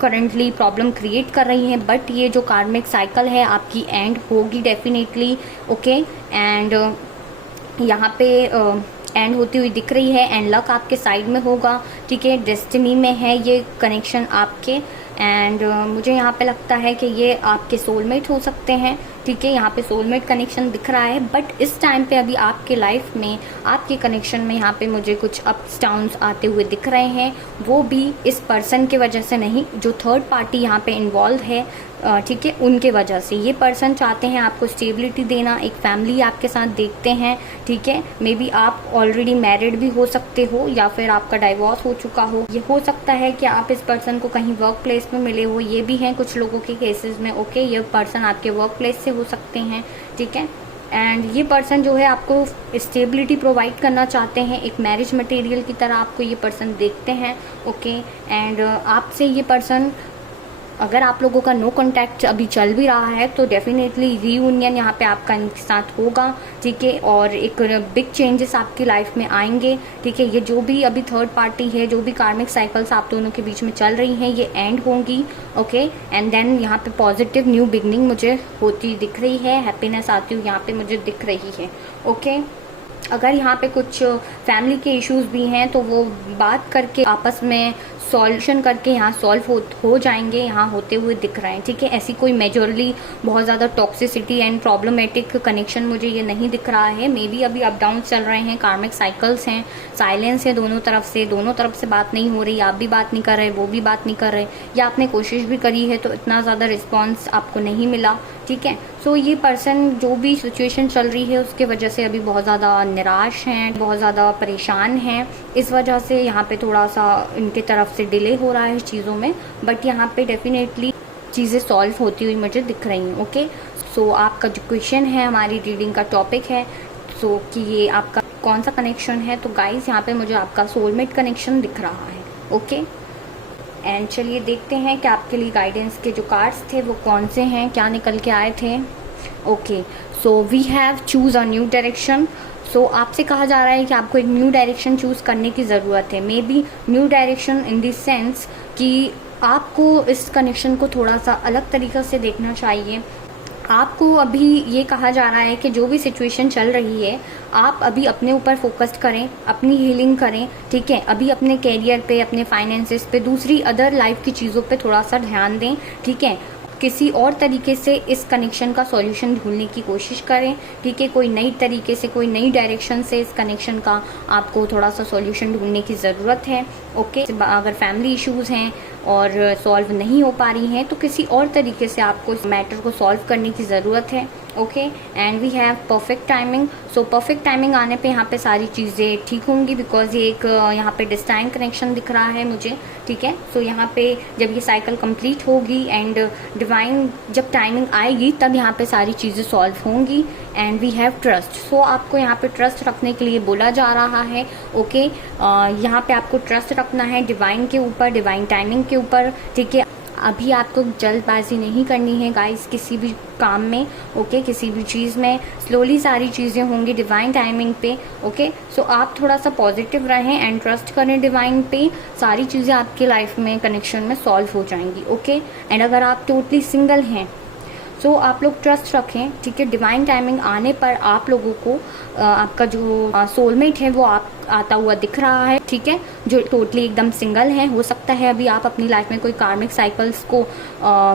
करंटली प्रॉब्लम क्रिएट कर रही हैं, बट ये जो कार्मिक साइकिल है आपकी एंड होगी डेफिनेटली, ओके। एंड यहाँ पे एंड होती हुई दिख रही है, एंड लक आपके साइड में होगा, ठीक है, डेस्टिनी में है ये कनेक्शन आपके। एंड मुझे यहाँ पे लगता है कि ये आपके सोलमेट हो सकते हैं, ठीक है, यहाँ पे सोलमेट कनेक्शन दिख रहा है, बट इस टाइम पे अभी आपके लाइफ में आपके कनेक्शन में यहाँ पे मुझे कुछ अप्स डाउन्स आते हुए दिख रहे हैं, वो भी इस पर्सन की वजह से नहीं, जो थर्ड पार्टी यहाँ पे इन्वॉल्व है, ठीक है, उनके वजह से। ये पर्सन चाहते हैं आपको स्टेबिलिटी देना, एक फैमिली आपके साथ देखते हैं, ठीक है, मे बी आप ऑलरेडी मैरिड भी हो सकते हो या फिर आपका डाइवोर्स हो चुका हो, ये हो सकता है कि आप इस पर्सन को कहीं वर्क प्लेस में मिले हो, ये भी हैं कुछ लोगों के केसेस में, ओके। ये पर्सन आपके वर्क प्लेस से हो सकते हैं, ठीक है। एंड ये पर्सन जो है आपको स्टेबिलिटी प्रोवाइड करना चाहते हैं, एक मैरिज मटेरियल की तरह आपको ये पर्सन देखते हैं, ओके। एंड आपसे ये पर्सन, अगर आप लोगों का नो कांटेक्ट अभी चल भी रहा है तो डेफिनेटली रीयूनियन यहाँ पे आपका इनके साथ होगा, ठीक है, और एक बिग चेंजेस आपकी लाइफ में आएंगे, ठीक है। ये जो भी अभी थर्ड पार्टी है, जो भी कार्मिक साइकिल्स आप दोनों के बीच में चल रही हैं, ये एंड होंगी, ओके। एंड देन यहाँ पे पॉजिटिव न्यू बिगनिंग मुझे होती दिख रही है, हैप्पीनेस आती हुई यहाँ पे मुझे दिख रही है, ओके। अगर यहाँ पे कुछ फैमिली के इश्यूज भी हैं तो वो बात करके आपस में सॉल्यूशन करके यहाँ सॉल्व हो जाएंगे, यहाँ होते हुए दिख रहे हैं, ठीक है। ऐसी कोई मेजरली बहुत ज़्यादा टॉक्सिसिटी एंड प्रॉब्लमेटिक कनेक्शन मुझे ये नहीं दिख रहा है। मे बी अभी अप डाउन चल रहे हैं, कार्मिक साइकिल्स हैं, साइलेंस है दोनों तरफ से बात नहीं हो रही, आप भी बात नहीं कर रहे, वो भी बात नहीं कर रहे, या आपने कोशिश भी करी है तो इतना ज़्यादा रिस्पॉन्स आपको नहीं मिला, ठीक है। सो ये पर्सन जो भी सिचुएशन चल रही है उसके वजह से अभी बहुत ज़्यादा निराश हैं, बहुत ज़्यादा परेशान हैं, इस वजह से यहाँ पे थोड़ा सा इनके तरफ से डिले हो रहा है चीज़ों में, बट यहाँ पे डेफिनेटली चीज़ें सॉल्व होती हुई मुझे दिख रही हैं, ओके। सो आपका जो क्वेश्चन है, हमारी रीडिंग का टॉपिक है, सो कि ये आपका कौन सा कनेक्शन है, तो गाइस यहाँ पे मुझे आपका सोलमेट कनेक्शन दिख रहा है, ओके। एंड चलिए देखते हैं कि आपके लिए गाइडेंस के जो कार्ड्स थे वो कौन से हैं, क्या निकल के आए थे, okay. So we have choose a new direction. सो आपसे कहा जा रहा है कि आपको एक न्यू डायरेक्शन चूज करने की ज़रूरत है, may be new direction in this sense कि आपको इस कनेक्शन को थोड़ा सा अलग तरीक़े से देखना चाहिए। आपको अभी ये कहा जा रहा है कि जो भी सिचुएशन चल रही है आप अभी अपने ऊपर फोकस्ड करें, अपनी हीलिंग करें, ठीक है, अभी अपने कैरियर पे, अपने फाइनेंसेस पे, दूसरी अदर लाइफ की चीज़ों पे थोड़ा सा ध्यान दें, ठीक है। किसी और तरीके से इस कनेक्शन का सॉल्यूशन ढूंढने की कोशिश करें, ठीक है, कोई नई तरीके से, कोई नई डायरेक्शन से इस कनेक्शन का आपको थोड़ा सा सॉल्यूशन ढूंढने की ज़रूरत है, ओके। अगर फैमिली इश्यूज़ हैं और सॉल्व नहीं हो पा रही हैं तो किसी और तरीके से आपको इस मैटर को सॉल्व करने की ज़रूरत है, okay. And we have perfect timing. So perfect timing आने पे यहाँ पे सारी चीज़ें ठीक होंगी, बिकॉज ये एक यहाँ पे डिस्टाइन कनेक्शन दिख रहा है मुझे, ठीक है। सो यहाँ पे जब ये साइकिल कंप्लीट होगी एंड डिवाइन जब टाइमिंग आएगी तब यहाँ पे सारी चीज़ें सॉल्व होंगी। And we have trust. So आपको यहाँ पे ट्रस्ट रखने के लिए बोला जा रहा है, ओके। यहाँ पे आपको ट्रस्ट रखना है डिवाइन के ऊपर, डिवाइन टाइमिंग के ऊपर, ठीक है। अभी आपको जल्दबाजी नहीं करनी है गाइस किसी भी काम में, ओके, किसी भी चीज़ में स्लोली सारी चीज़ें होंगी डिवाइन टाइमिंग पे, ओके। सो आप थोड़ा सा पॉजिटिव रहें एंड ट्रस्ट करें डिवाइन पे, सारी चीज़ें आपकी लाइफ में कनेक्शन में सॉल्व हो जाएंगी, ओके। एंड अगर आप टोटली सिंगल हैं सो आप लोग ट्रस्ट रखें, ठीक है। डिवाइन टाइमिंग आने पर आप लोगों को आपका जो सोलमेट है वो आप आता हुआ दिख रहा है, ठीक है, जो टोटली एकदम सिंगल है। हो सकता है अभी आप अपनी लाइफ में कोई कार्मिक साइकिल्स को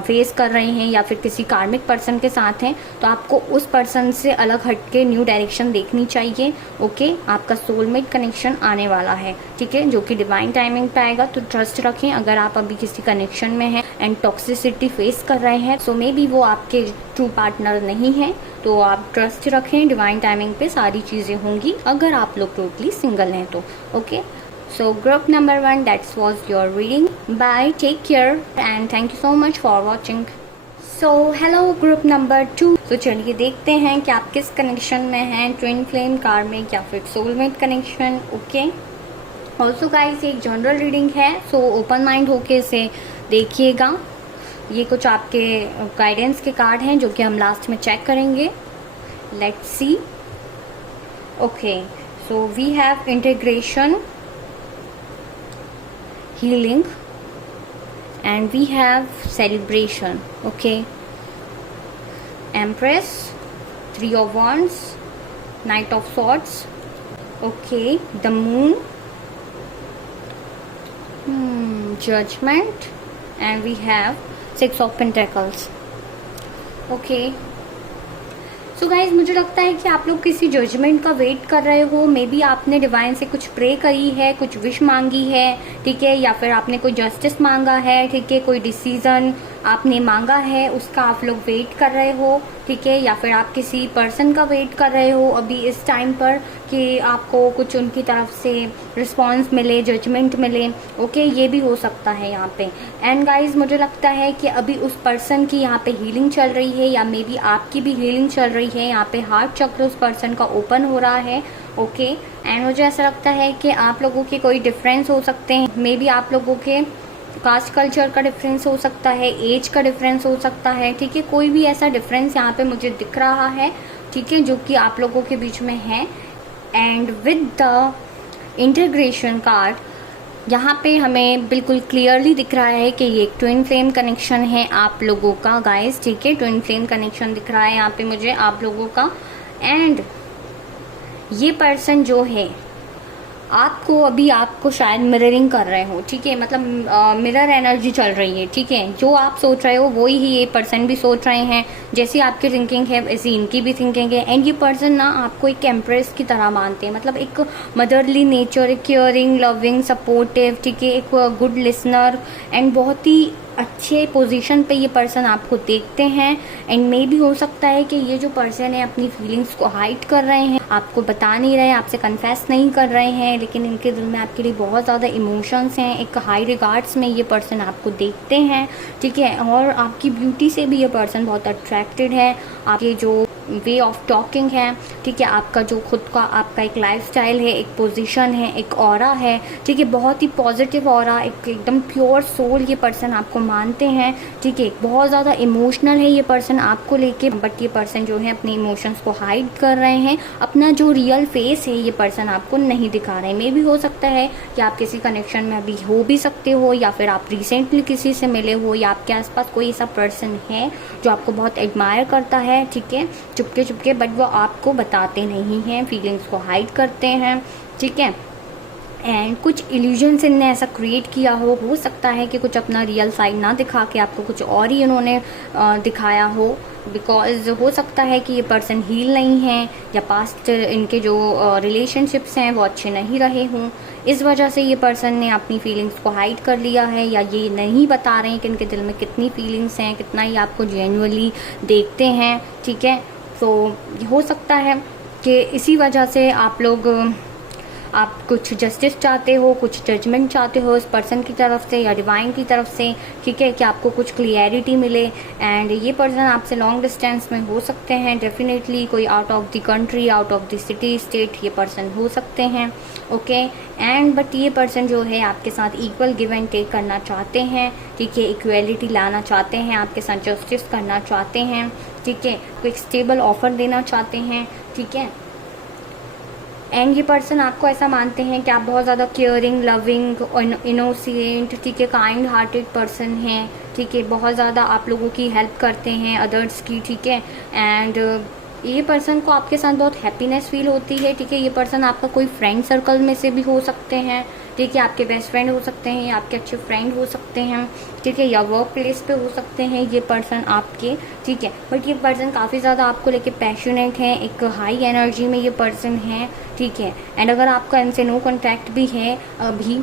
फेस कर रहे हैं या फिर किसी कार्मिक पर्सन के साथ हैं, तो आपको उस पर्सन से अलग हटके न्यू डायरेक्शन देखनी चाहिए, ओके। आपका सोलमेट कनेक्शन आने वाला है, ठीक है, जो कि डिवाइन टाइमिंग पे आएगा। तो ट्रस्ट रखें अगर आप अभी किसी कनेक्शन में हैं एंड टॉक्सिसिटी फेस कर रहे हैं, सो मे बी वो आपके ट्रू पार्टनर नहीं है, तो आप ट्रस्ट रखें डिवाइन टाइमिंग पे, सारी चीज़ें होंगी अगर आप लोग टोटली सिंगल हैं तो, okay. So group number 1, that was your reading. Bye, take care and thank you so much for watching. So hello group number 2. तो चलिए देखते हैं कि आप किस कनेक्शन में हैं, ट्विन फ्लेम, कार्मिक या फिर soulmate connection, okay. Also guys एक जनरल रीडिंग है, सो ओपन माइंड होके इसे देखिएगा। ये कुछ आपके गाइडेंस के कार्ड हैं जो कि हम लास्ट में चेक करेंगे। Let's see, okay. So we have integration, healing, and we have celebration. Okay, Empress, Three of Wands, Knight of Swords. Okay, the Moon, Judgment, and we have Six of Pentacles. Okay, so guys मुझे लगता है कि आप लोग किसी judgement का wait कर रहे हो। मे बी आपने डिवाइन से कुछ प्रे करी है, कुछ विश मांगी है, ठीक है, या फिर आपने कोई जस्टिस मांगा है, ठीक है, कोई डिसीजन आपने मांगा है, उसका आप लोग वेट कर रहे हो, ठीक है, या फिर आप किसी पर्सन का वेट कर रहे हो अभी इस टाइम पर कि आपको कुछ उनकी तरफ से रिस्पॉन्स मिले, जजमेंट मिले। ओके, ये भी हो सकता है यहाँ पे। एंड गाइज मुझे लगता है कि अभी उस पर्सन की यहाँ पे हीलिंग चल रही है, या मे बी आपकी भी हीलिंग चल रही है। यहाँ पे हार्ट चक्र उस पर्सन का ओपन हो रहा है। ओके, एंड मुझे ऐसा लगता है कि आप लोगों के कोई डिफरेंस हो सकते हैं। मे बी आप लोगों के कास्ट कल्चर का डिफरेंस हो सकता है, एज का डिफरेंस हो सकता है, ठीक है, कोई भी ऐसा डिफरेंस यहाँ पे मुझे दिख रहा है, ठीक है, जो कि आप लोगों के बीच में है। And with the integration card यहाँ पे हमें बिल्कुल क्लियरली दिख रहा है कि ये एक ट्विन फ्लेम कनेक्शन है आप लोगों का गाइस, ठीक है, ट्विन फ्लेम कनेक्शन दिख रहा है यहाँ पे मुझे आप लोगों का। एंड ये पर्सन जो है आपको अभी आपको शायद मिररिंग कर रहे हो, ठीक है, मतलब मिरर एनर्जी चल रही है, ठीक है, जो आप सोच रहे हो वही ही ये पर्सन भी सोच रहे हैं। जैसी आपकी थिंकिंग है वैसी इनकी भी थिंकिंग है। एंड ये पर्सन ना आपको एक एम्प्रेस की तरह मानते हैं, मतलब एक मदरली नेचर, एक केयरिंग, लविंग, सपोर्टिव, ठीक है, एक गुड लिसनर, एंड बहुत ही अच्छे पोजीशन पे ये पर्सन आपको देखते हैं। एंड मे भी हो सकता है कि ये जो पर्सन है अपनी फीलिंग्स को हाइड कर रहे हैं, आपको बता नहीं रहे, आपसे कन्फेस नहीं कर रहे हैं, लेकिन इनके दिल में आपके लिए बहुत ज़्यादा इमोशंस हैं। एक हाई रिगार्ड्स में ये पर्सन आपको देखते हैं, ठीक है, और आपकी ब्यूटी से भी ये पर्सन बहुत अट्रैक्टेड है। आपके जो वे ऑफ टॉकिंग है, ठीक है, आपका जो खुद का आपका एक लाइफस्टाइल है, एक पोजीशन है, एक ऑरा है, ठीक है, बहुत ही पॉजिटिव ऑरा, एक एकदम प्योर सोल ये पर्सन आपको मानते हैं, ठीक है, बहुत ज़्यादा इमोशनल है ये पर्सन आपको लेके। बट ये पर्सन जो है अपने इमोशंस को हाइड कर रहे हैं, अपना जो रियल फेस है ये पर्सन आपको नहीं दिखा रहे हैं। मे भी हो सकता है कि आप किसी कनेक्शन में अभी हो भी सकते हो, या फिर आप रिसेंटली किसी से मिले हो, या आपके आसपास कोई ऐसा पर्सन है जो आपको बहुत एडमायर करता है, ठीक है, चुपके चुपके, बट वो आपको बताते नहीं हैं, फीलिंग्स को हाइड करते हैं, ठीक है। एंड कुछ इल्यूजन्स इनने ऐसा क्रिएट किया हो सकता है कि कुछ अपना रियल साइड ना दिखा के आपको कुछ और ही इन्होंने दिखाया हो, बिकॉज हो सकता है कि ये पर्सन हील नहीं है, या पास्ट इनके जो रिलेशनशिप्स हैं वो अच्छे नहीं रहे हों, इस वजह से ये पर्सन ने अपनी फीलिंग्स को हाइड कर लिया है, या ये नहीं बता रहे हैं कि इनके दिल में कितनी फीलिंग्स हैं, कितना ये आपको जेन्युइनली देखते हैं, ठीक है। तो हो सकता है कि इसी वजह से आप कुछ जस्टिस चाहते हो, कुछ जजमेंट चाहते हो इस पर्सन की तरफ से या डिवाइन की तरफ से, ठीक है, कि आपको कुछ क्लियरिटी मिले। एंड ये पर्सन आपसे लॉन्ग डिस्टेंस में हो सकते हैं, डेफिनेटली कोई out of the country, out of the city, state ये पर्सन हो सकते हैं। ओके, एंड बट ये पर्सन जो है आपके साथ इक्वल गिव एंड टेक करना चाहते हैं, ठीक है, इक्वेलिटी लाना चाहते हैं, आपके साथ जस्टिस करना चाहते हैं, ठीक है, कोई स्टेबल ऑफर देना चाहते हैं, ठीक है। एंड ये पर्सन आपको ऐसा मानते हैं कि आप बहुत ज़्यादा केयरिंग, लविंग, इनोसेंट, ठीक है, काइंड हार्टेड पर्सन हैं, ठीक है, बहुत ज़्यादा आप लोगों की हेल्प करते हैं, अदर्स की, ठीक है। एंड ये पर्सन को आपके साथ बहुत हैप्पीनेस फील होती है, ठीक है। ये पर्सन आपका कोई फ्रेंड सर्कल में से भी हो सकते हैं, ठीक है, आपके बेस्ट फ्रेंड हो सकते हैं, या आपके अच्छे फ्रेंड हो सकते हैं, ठीक है, या वर्क प्लेस पे हो सकते हैं ये पर्सन आपके, ठीक है। बट ये पर्सन काफ़ी ज़्यादा आपको लेके पैशनेट है, एक हाई एनर्जी में ये पर्सन है, ठीक है। एंड अगर आपका इनसे नो कॉन्टैक्ट भी है अभी,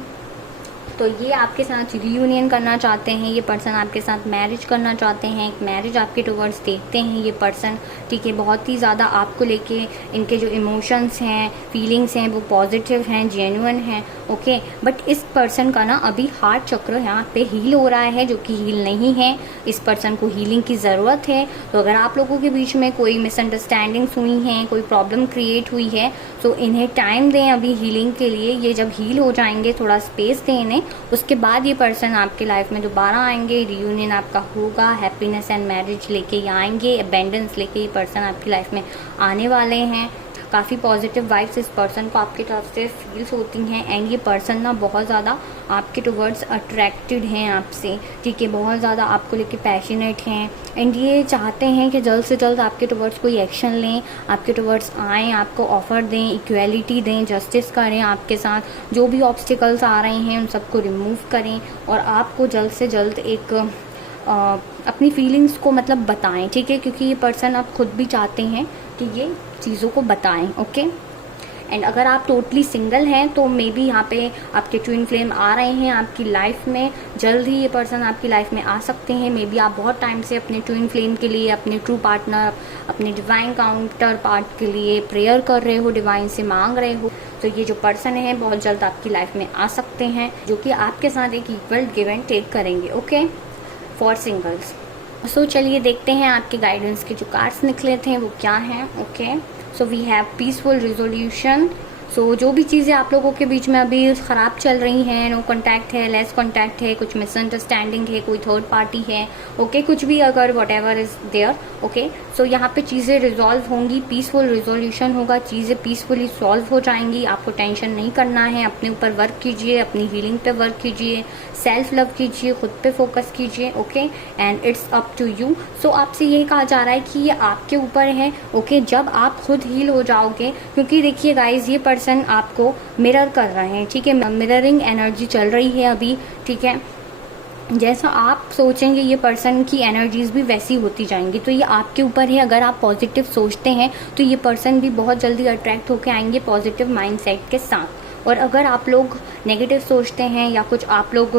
तो ये आपके साथ रियूनियन करना चाहते हैं, ये पर्सन आपके साथ मैरिज करना चाहते हैं, एक मैरिज आपके टुवर्ड्स देखते हैं ये पर्सन, ठीक है। बहुत ही ज़्यादा आपको लेके इनके जो इमोशंस हैं, फीलिंग्स हैं, वो पॉजिटिव हैं, जेन्युइन हैं, ओके। बट इस पर्सन का ना अभी हार्ट चक्र यहाँ पे हील हो रहा है, जो कि हील नहीं है, इस पर्सन को हीलिंग की ज़रूरत है। तो अगर आप लोगों के बीच में कोई मिसअंडरस्टैंडिंग्स हुई हैं, कोई प्रॉब्लम क्रिएट हुई है, तो इन्हें टाइम दें अभी हीलिंग के लिए। ये जब हील हो जाएंगे, थोड़ा स्पेस दें इन्हें, उसके बाद ये पर्सन आपके लाइफ में दोबारा आएंगे, रियूनियन आपका होगा, हैप्पीनेस एंड मैरिज लेके आएंगे, अबेंडेंस लेके ये पर्सन आपकी लाइफ में आने वाले हैं। काफ़ी पॉजिटिव वाइब्स इस पर्सन को आपकी तरफ से फील्स होती हैं। एंड ये पर्सन ना बहुत ज़्यादा आपके टुवर्ड्स अट्रैक्टेड हैं आपसे, ठीक है, बहुत ज़्यादा आपको लेके पैशनेट हैं। एंड ये चाहते हैं कि जल्द से जल्द आपके टुवर्ड्स कोई एक्शन लें, आपके टुवर्ड्स आएँ, आपको ऑफ़र दें, इक्वेलिटी दें, जस्टिस करें आपके साथ। जो भी ऑब्स्टिकल्स आ रहे हैं उन सबको रिमूव करें और आपको जल्द से जल्द एक अपनी फीलिंग्स को मतलब बताएं, ठीक है, क्योंकि ये पर्सन आप खुद भी चाहते हैं कि ये चीज़ों को बताएं। ओके। एंड अगर आप टोटली सिंगल हैं तो मे बी यहाँ पे आपके ट्विन फ्लेम आ रहे हैं आपकी लाइफ में, जल्द ही ये पर्सन आपकी लाइफ में आ सकते हैं। मे बी आप बहुत टाइम से अपने ट्विन फ्लेम के लिए, अपने ट्रू पार्टनर, अपने डिवाइन काउंटर पार्ट के लिए प्रेयर कर रहे हो, डिवाइन से मांग रहे हो। तो ये जो पर्सन है बहुत जल्द आपकी लाइफ में आ सकते हैं, जो कि आपके साथ एक इक्वल गिव एंड टेक करेंगे। Okay, for singles. सो चलिए देखते हैं आपके गाइडेंस के जो कार्ड्स निकले थे वो क्या हैं। Okay, so we have peaceful resolution. So जो भी चीज़ें आप लोगों के बीच में अभी ख़राब चल रही हैं, नो कॉन्टैक्ट है, लेस कॉन्टैक्ट है, कुछ मिसअंडरस्टैंडिंग है, कोई थर्ड पार्टी है, ओके, कुछ भी अगर whatever is there, okay, so यहाँ पे चीज़ें रिजॉल्व होंगी, पीसफुल रिजोल्यूशन होगा, चीज़ें पीसफुली सॉल्व हो जाएंगी। आपको टेंशन नहीं करना है, अपने ऊपर वर्क कीजिए, अपनी हीलिंग पे वर्क कीजिए, सेल्फ लव कीजिए, खुद पे फोकस कीजिए। Okay, and it's up to you. So आपसे ये कहा जा रहा है कि ये आपके ऊपर है। ओके, जब आप खुद हील हो जाओगे, क्योंकि देखिए गाइज ये पर्सन आपको मिरर कर रहे हैं, ठीक है, मिररिंग एनर्जी चल रही है अभी, ठीक है, जैसा आप सोचेंगे ये पर्सन की एनर्जीज भी वैसी होती जाएंगी। तो ये आपके ऊपर है, अगर आप पॉजिटिव सोचते हैं तो ये पर्सन भी बहुत जल्दी अट्रैक्ट होकर आएंगे पॉजिटिव माइंडसेट के साथ। और अगर आप लोग नेगेटिव सोचते हैं या कुछ आप लोग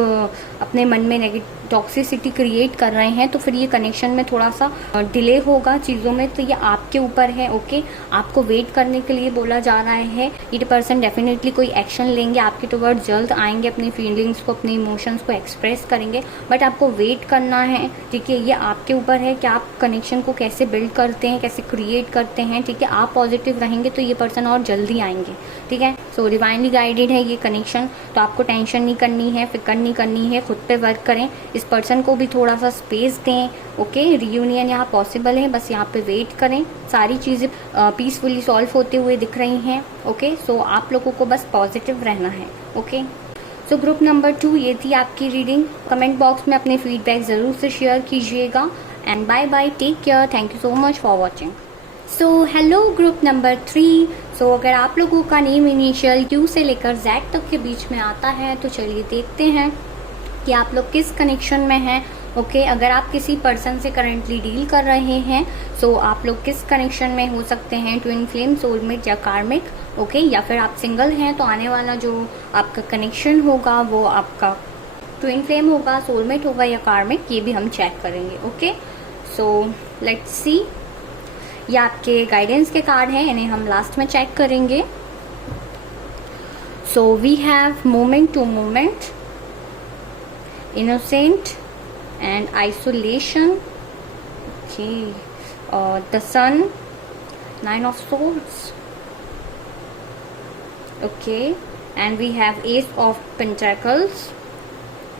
अपने मन में टॉक्सिसिटी क्रिएट कर रहे हैं तो फिर ये कनेक्शन में थोड़ा सा डिले होगा चीज़ों में। तो ये आपके ऊपर है। ओके, आपको वेट करने के लिए बोला जा रहा है। ये पर्सन डेफिनेटली कोई एक्शन लेंगे, आपके टुवर्ड जल्द आएंगे, अपनी फीलिंग्स को, अपने इमोशंस को एक्सप्रेस करेंगे, बट आपको वेट करना है, ठीक है। ये आपके ऊपर है कि आप कनेक्शन को कैसे बिल्ड करते हैं, कैसे क्रिएट करते हैं, ठीक है। आप पॉजिटिव रहेंगे तो ये पर्सन और जल्दी आएंगे, ठीक है। सो डिवाइनली गाइडेड है ये कनेक्शन, तो आपको टेंशन नहीं करनी है, फिक्र नहीं करनी है, खुद पे वर्क करें, इस पर्सन को भी थोड़ा सा स्पेस दें। ओके, रियूनियन यहाँ पॉसिबल है, बस यहाँ पे वेट करें। सारी चीज़ें पीसफुली सॉल्व होते हुए दिख रही हैं। ओके, सो आप लोगों को बस पॉजिटिव रहना है। ओके, सो ग्रुप नंबर 2 ये थी आपकी रीडिंग। कमेंट बॉक्स में अपने फीडबैक ज़रूर से शेयर कीजिएगा। And bye bye, take care, thank you so much for watching. So hello group number 3। So अगर आप लोगों का नेम इनिशियल Q से लेकर Z तक के बीच में आता है तो चलिए देखते हैं कि आप लोग किस कनेक्शन में हैं। ओके, अगर आप किसी पर्सन से करंटली डील कर रहे हैं सो आप लोग किस कनेक्शन में हो सकते हैं, ट्विन फ्लेम, सोलमेट या कार्मिक। ओके, या फिर आप सिंगल हैं तो आने वाला जो आपका कनेक्शन होगा वो आपका ट्विन फ्लेम होगा, सोलमेट होगा या कार्मिक, ये भी हम चेक करेंगे। Okay, so let's see. ये आपके गाइडेंस के कार्ड हैं, इन्हें हम लास्ट में चेक करेंगे। So we have moment to moment, innocent and isolation. Okay, the sun, 9 of swords. Okay, and we have Ace of Pentacles.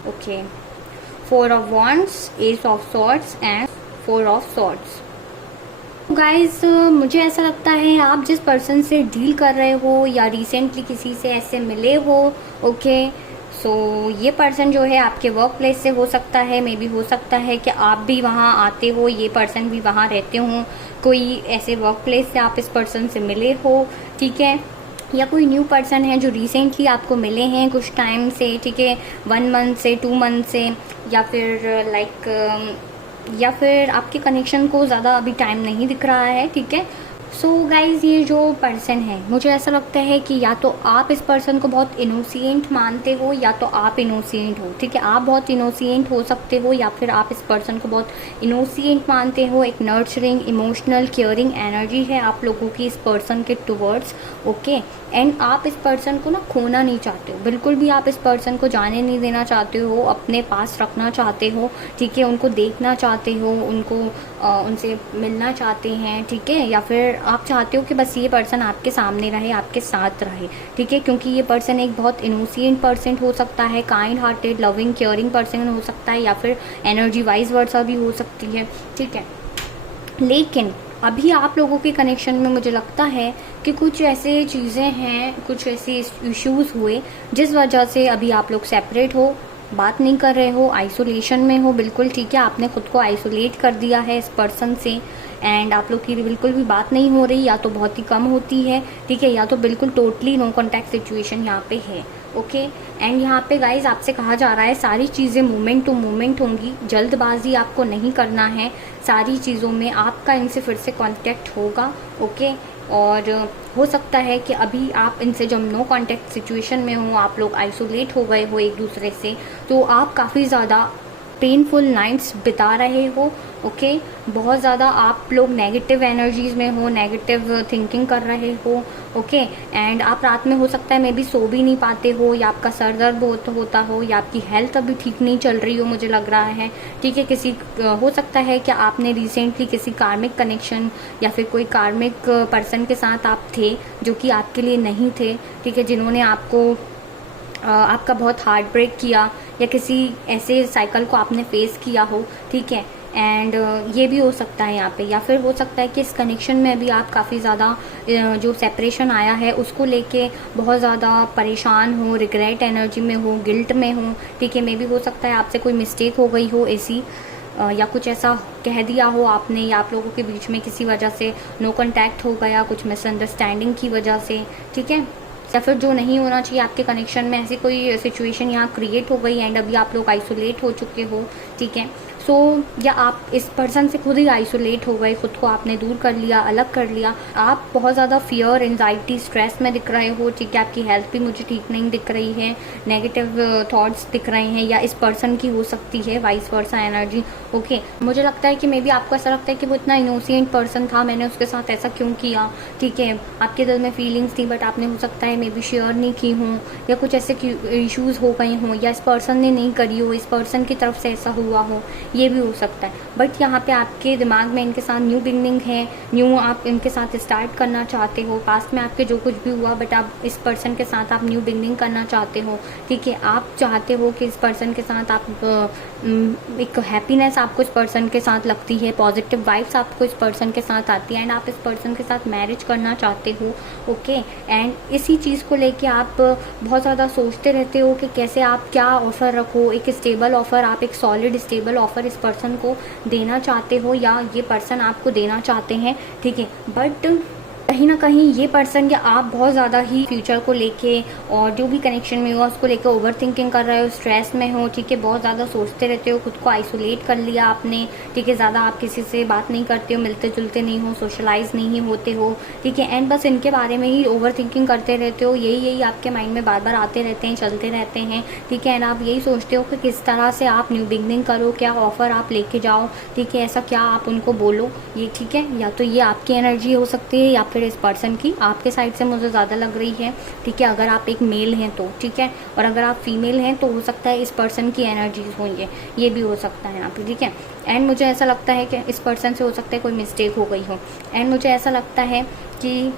Okay, 4 of Wands, Ace of Swords and 4 of Swords. Guys मुझे ऐसा लगता है आप जिस person से deal कर रहे हो या रिसेंटली किसी से ऐसे मिले हो, ओके, सो ये पर्सन जो है आपके वर्क प्लेस से हो सकता है, मे बी हो सकता है कि आप भी वहाँ आते हो, ये पर्सन भी वहाँ रहते हो, कोई ऐसे वर्क प्लेस से आप इस पर्सन से मिले हो, ठीक है, या कोई न्यू पर्सन है जो रिसेंटली आपको मिले हैं कुछ टाइम से, ठीक है, 1 month से 2 month से, या फिर या फिर आपके कनेक्शन को ज़्यादा अभी टाइम नहीं दिख रहा है, ठीक है। सो गाइज ये जो पर्सन है मुझे ऐसा लगता है कि या तो आप इस पर्सन को बहुत इनोसेंट मानते हो या तो आप इनोसेंट हो, ठीक है, आप बहुत इनोसेंट हो सकते हो या फिर आप इस पर्सन को बहुत इनोसेंट मानते हो। एक नर्चरिंग, इमोशनल, केयरिंग एनर्जी है आप लोगों की इस पर्सन के टुवर्ड्स। ओके, एंड आप इस पर्सन को ना खोना नहीं चाहते हो, बिल्कुल भी आप इस पर्सन को जाने नहीं देना चाहते हो, अपने पास रखना चाहते हो, ठीक है, उनको देखना चाहते हो, उनसे मिलना चाहते हैं, ठीक है, या फिर आप चाहते हो कि बस ये पर्सन आपके सामने रहे, आपके साथ रहे, ठीक है, क्योंकि ये पर्सन एक बहुत इनोसेंट पर्सन हो सकता है, kind hearted, loving, caring person हो सकता है, या फिर एनर्जी वाइज वर्सा भी हो सकती है, ठीक है। लेकिन अभी आप लोगों के कनेक्शन में मुझे लगता है कि कुछ ऐसे चीज़ें हैं, कुछ ऐसे इश्यूज़ हुए जिस वजह से अभी आप लोग सेपरेट हो, बात नहीं कर रहे हो, आइसोलेशन में हो। बिल्कुल ठीक है, आपने खुद को आइसोलेट कर दिया है इस पर्सन से एंड आप लोग की बिल्कुल भी बात नहीं हो रही, या तो बहुत ही कम होती है, ठीक है, या तो बिल्कुल टोटली नो कॉन्टैक्ट सिचुएशन यहाँ पे है। ओके एंड यहाँ पे गाइज आपसे कहा जा रहा है सारी चीज़ें मोमेंट टू मोमेंट होंगी, जल्दबाजी आपको नहीं करना है, सारी चीज़ों में आपका इनसे फिर से कांटेक्ट होगा। ओके और हो सकता है कि अभी आप इनसे जब नो कांटेक्ट सिचुएशन में हो, आप लोग आइसोलेट हो गए हो एक दूसरे से, तो आप काफ़ी ज़्यादा पेनफुल नाइट्स बिता रहे हो। ओके बहुत ज़्यादा आप लोग नेगेटिव एनर्जीज में हो, नेगेटिव थिंकिंग कर रहे हो। ओके एंड आप रात में हो सकता है मे बी सो भी नहीं पाते हो, या आपका सर दर्द बहुत होता हो, या आपकी हेल्थ अभी ठीक नहीं चल रही हो, मुझे लग रहा है। ठीक है, किसी हो सकता है कि आपने रिसेंटली किसी कार्मिक कनेक्शन या फिर कोई कार्मिक पर्सन के साथ आप थे जो कि आपके लिए नहीं थे, ठीक है, जिन्होंने आपका बहुत हार्ट ब्रेक किया, या किसी ऐसे साइकिल को आपने फेस किया हो। ठीक है एंड ये भी हो सकता है यहाँ पे, या फिर हो सकता है कि इस कनेक्शन में भी आप काफ़ी ज़्यादा जो सेपरेशन आया है उसको लेके बहुत ज़्यादा परेशान हो, रिग्रेट एनर्जी में हो, गिल्ट में हो। ठीक है, मे भी हो सकता है आपसे कोई मिस्टेक हो गई हो ऐसी, या कुछ ऐसा कह दिया हो आपने, या आप लोगों के बीच में किसी वजह से नो कॉन्टैक्ट हो गया, कुछ मिसअंडरस्टैंडिंग की वजह से। ठीक है, या फिर जो नहीं होना चाहिए आपके कनेक्शन में, ऐसी कोई सिचुएशन यहाँ क्रिएट हो गई एंड अभी आप लोग आइसोलेट हो चुके हो। ठीक है, सो या आप इस पर्सन से खुद ही आइसोलेट हो गए, खुद को आपने दूर कर लिया, अलग कर लिया। आप बहुत ज़्यादा फियर, एंजाइटी, स्ट्रेस में दिख रहे हो। ठीक है, आपकी हेल्थ भी मुझे ठीक नहीं दिख रही है, नेगेटिव थॉट्स दिख रहे हैं, या इस पर्सन की हो सकती है वाइस वर्सा एनर्जी। ओके मुझे लगता है कि मे बी आपको ऐसा लगता है कि वो इतना इनोसेंट पर्सन था, मैंने उसके साथ ऐसा क्यों किया। ठीक है, आपके दिल में फीलिंग्स थी बट आपने हो सकता है मे बी शेयर नहीं की हूँ, या कुछ ऐसे इश्यूज़ हो गए हों, या इस पर्सन ने नहीं करी हो, इस पर्सन की तरफ से ऐसा हुआ हो, ये भी हो सकता है। बट यहाँ पे आपके दिमाग में इनके साथ न्यू बिगनिंग है, न्यू आप इनके साथ स्टार्ट करना चाहते हो। पास्ट में आपके जो कुछ भी हुआ बट आप इस पर्सन के साथ आप न्यू बिगनिंग करना चाहते हो। ठीक है, आप चाहते हो कि इस पर्सन के साथ आप एक हैप्पीनेस आपको इस पर्सन के साथ लगती है, पॉजिटिव वाइब्स आपको इस पर्सन के साथ आती है एंड आप इस पर्सन के साथ मैरिज करना चाहते हो। ओके एंड इसी चीज़ को लेके आप बहुत ज़्यादा सोचते रहते हो कि कैसे आप क्या ऑफ़र रखो, एक स्टेबल ऑफ़र, आप एक सॉलिड स्टेबल ऑफ़र इस पर्सन को देना चाहते हो, या ये पर्सन आपको देना चाहते हैं। ठीक है, बट कहीं ना कहीं ये पर्सन या आप बहुत ज़्यादा ही फ्यूचर को लेके और जो भी कनेक्शन में हो उसको लेके ओवर थिंकिंग कर रहे हो, स्ट्रेस में हो। ठीक है, बहुत ज़्यादा सोचते रहते हो, खुद को आइसोलेट कर लिया आपने। ठीक है, ज़्यादा आप किसी से बात नहीं करते हो, मिलते जुलते नहीं हो, सोशलाइज नहीं होते हो। ठीक है, एंड बस इनके बारे में ही ओवर थिंकिंग करते रहते हो, यही आपके माइंड में बार बार आते रहते हैं, चलते रहते हैं। ठीक है, एंड आप यही सोचते हो कि किस तरह से आप न्यू बिगनिंग करो, क्या ऑफर आप लेके जाओ। ठीक है, ऐसा क्या आप उनको बोलो ये। ठीक है, या तो ये आपकी एनर्जी हो सकती है या फिर इस पर्सन की आपके साइड से मुझे ज़्यादा लग रही है। ठीक है, अगर आप एक मेल हैं तो ठीक है, और अगर आप फीमेल हैं तो हो सकता है इस पर्सन की एनर्जीज होंगे, ये भी हो सकता है यहाँ पे। ठीक है, एंड मुझे ऐसा लगता है कि इस पर्सन से हो सकता है कोई मिस्टेक हो गई हो, एंड मुझे ऐसा लगता है कि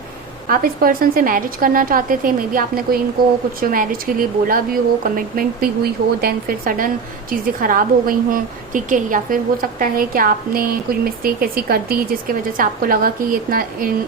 आप इस पर्सन से मैरिज करना चाहते थे। मे बी आपने कोई इनको कुछ मैरिज के लिए बोला भी हो, कमिटमेंट भी हुई हो, देन फिर सडन चीज़ें ख़राब हो गई हों। ठीक है, या फिर हो सकता है कि आपने कुछ मिस्टेक ऐसी कर दी जिसकी वजह से आपको लगा कि ये इतना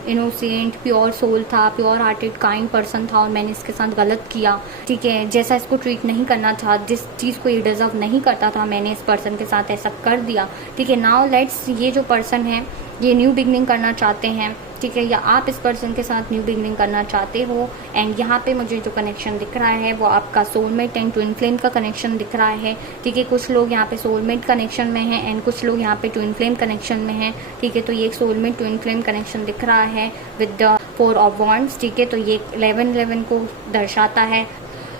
इनोसेंट प्योर सोल था, प्योर हार्टेड काइंड पर्सन था और मैंने इसके साथ गलत किया। ठीक है, जैसा इसको ट्रीट नहीं करना था, जिस चीज़ को ये डिजर्व नहीं करता था, मैंने इस पर्सन के साथ ऐसा कर दिया। ठीक है, नाउ लेट्स, ये जो पर्सन है ये न्यू बिगनिंग करना चाहते हैं। ठीक है, या आप इस पर्सन के साथ न्यू बिगनिंग करना चाहते हो। एंड यहाँ पे मुझे जो कनेक्शन दिख रहा है वो आपका सोलमेट एंड ट्विन फ्लेम का कनेक्शन दिख रहा है। ठीक है, कुछ लोग यहाँ पे सोलमेट कनेक्शन में हैं एंड कुछ लोग यहाँ पे ट्विन फ्लेम कनेक्शन में हैं। ठीक है, तो ये एक सोलमेट ट्विन फ्लेम कनेक्शन दिख रहा है विद द 4 ऑफ वॉन्ड्स। ठीक है, तो ये 11-11 को दर्शाता है।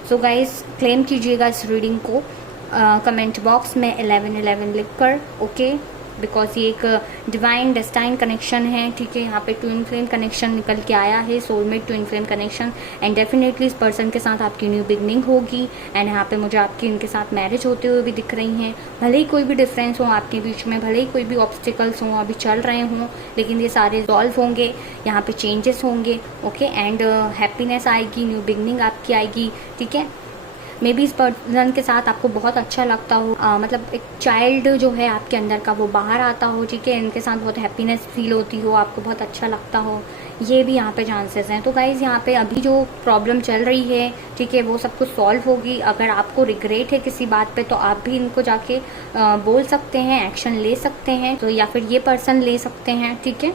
सो गाइज क्लेम कीजिएगा इस रीडिंग को कमेंट बॉक्स में 11-11 लिखकर। ओके, बिकॉज ये एक डिवाइन डेस्टाइन कनेक्शन है। ठीक है, यहाँ पे ट्विन फ्लेम कनेक्शन निकल के आया है, soulmate twin flame connection, and definitely इस पर्सन के साथ आपकी न्यू बिगनिंग होगी। एंड यहाँ पे मुझे आपकी इनके साथ मैरिज होते हुए भी दिख रही हैं। भले ही कोई भी डिफरेंस हो आपके बीच में, भले ही कोई भी ऑब्स्टिकल्स हों अभी चल रहे हों, लेकिन ये सारे सॉल्व होंगे, यहाँ पे चेंजेस होंगे। ओके, एंड हैप्पीनेस आएगी, न्यू बिगनिंग आपकी आएगी। ठीक है, मे बी इस पर्सन के साथ आपको बहुत अच्छा लगता हो, मतलब एक चाइल्ड जो है आपके अंदर का वो बाहर आता हो, ठीक है, इनके साथ बहुत हैप्पीनेस फील होती हो, आपको बहुत अच्छा लगता हो, ये भी यहाँ पे चांसेस हैं। तो गाइज यहाँ पे अभी जो प्रॉब्लम चल रही है, ठीक है, वो सब कुछ सॉल्व होगी। अगर आपको रिग्रेट है किसी बात पे तो आप भी इनको जाके बोल सकते हैं, एक्शन ले सकते हैं, तो या फिर ये पर्सन ले सकते हैं, ठीक है,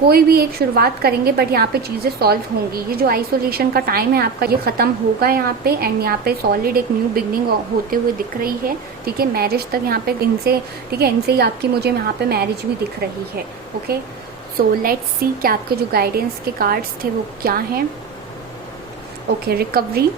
कोई भी एक शुरुआत करेंगे, बट यहाँ पे चीज़ें सॉल्व होंगी। ये जो आइसोलेशन का टाइम है आपका, ये ख़त्म होगा यहाँ पे, एंड यहाँ पे सॉलिड एक न्यू बिगनिंग होते हुए दिख रही है, ठीक है, मैरिज तक यहाँ पे इनसे, ठीक है, इनसे ही आपकी मुझे यहाँ पे मैरिज भी दिख रही है। ओके, सो लेट्स सी कि आपके जो गाइडेंस के कार्ड्स थे वो क्या हैं। Okay, recovery.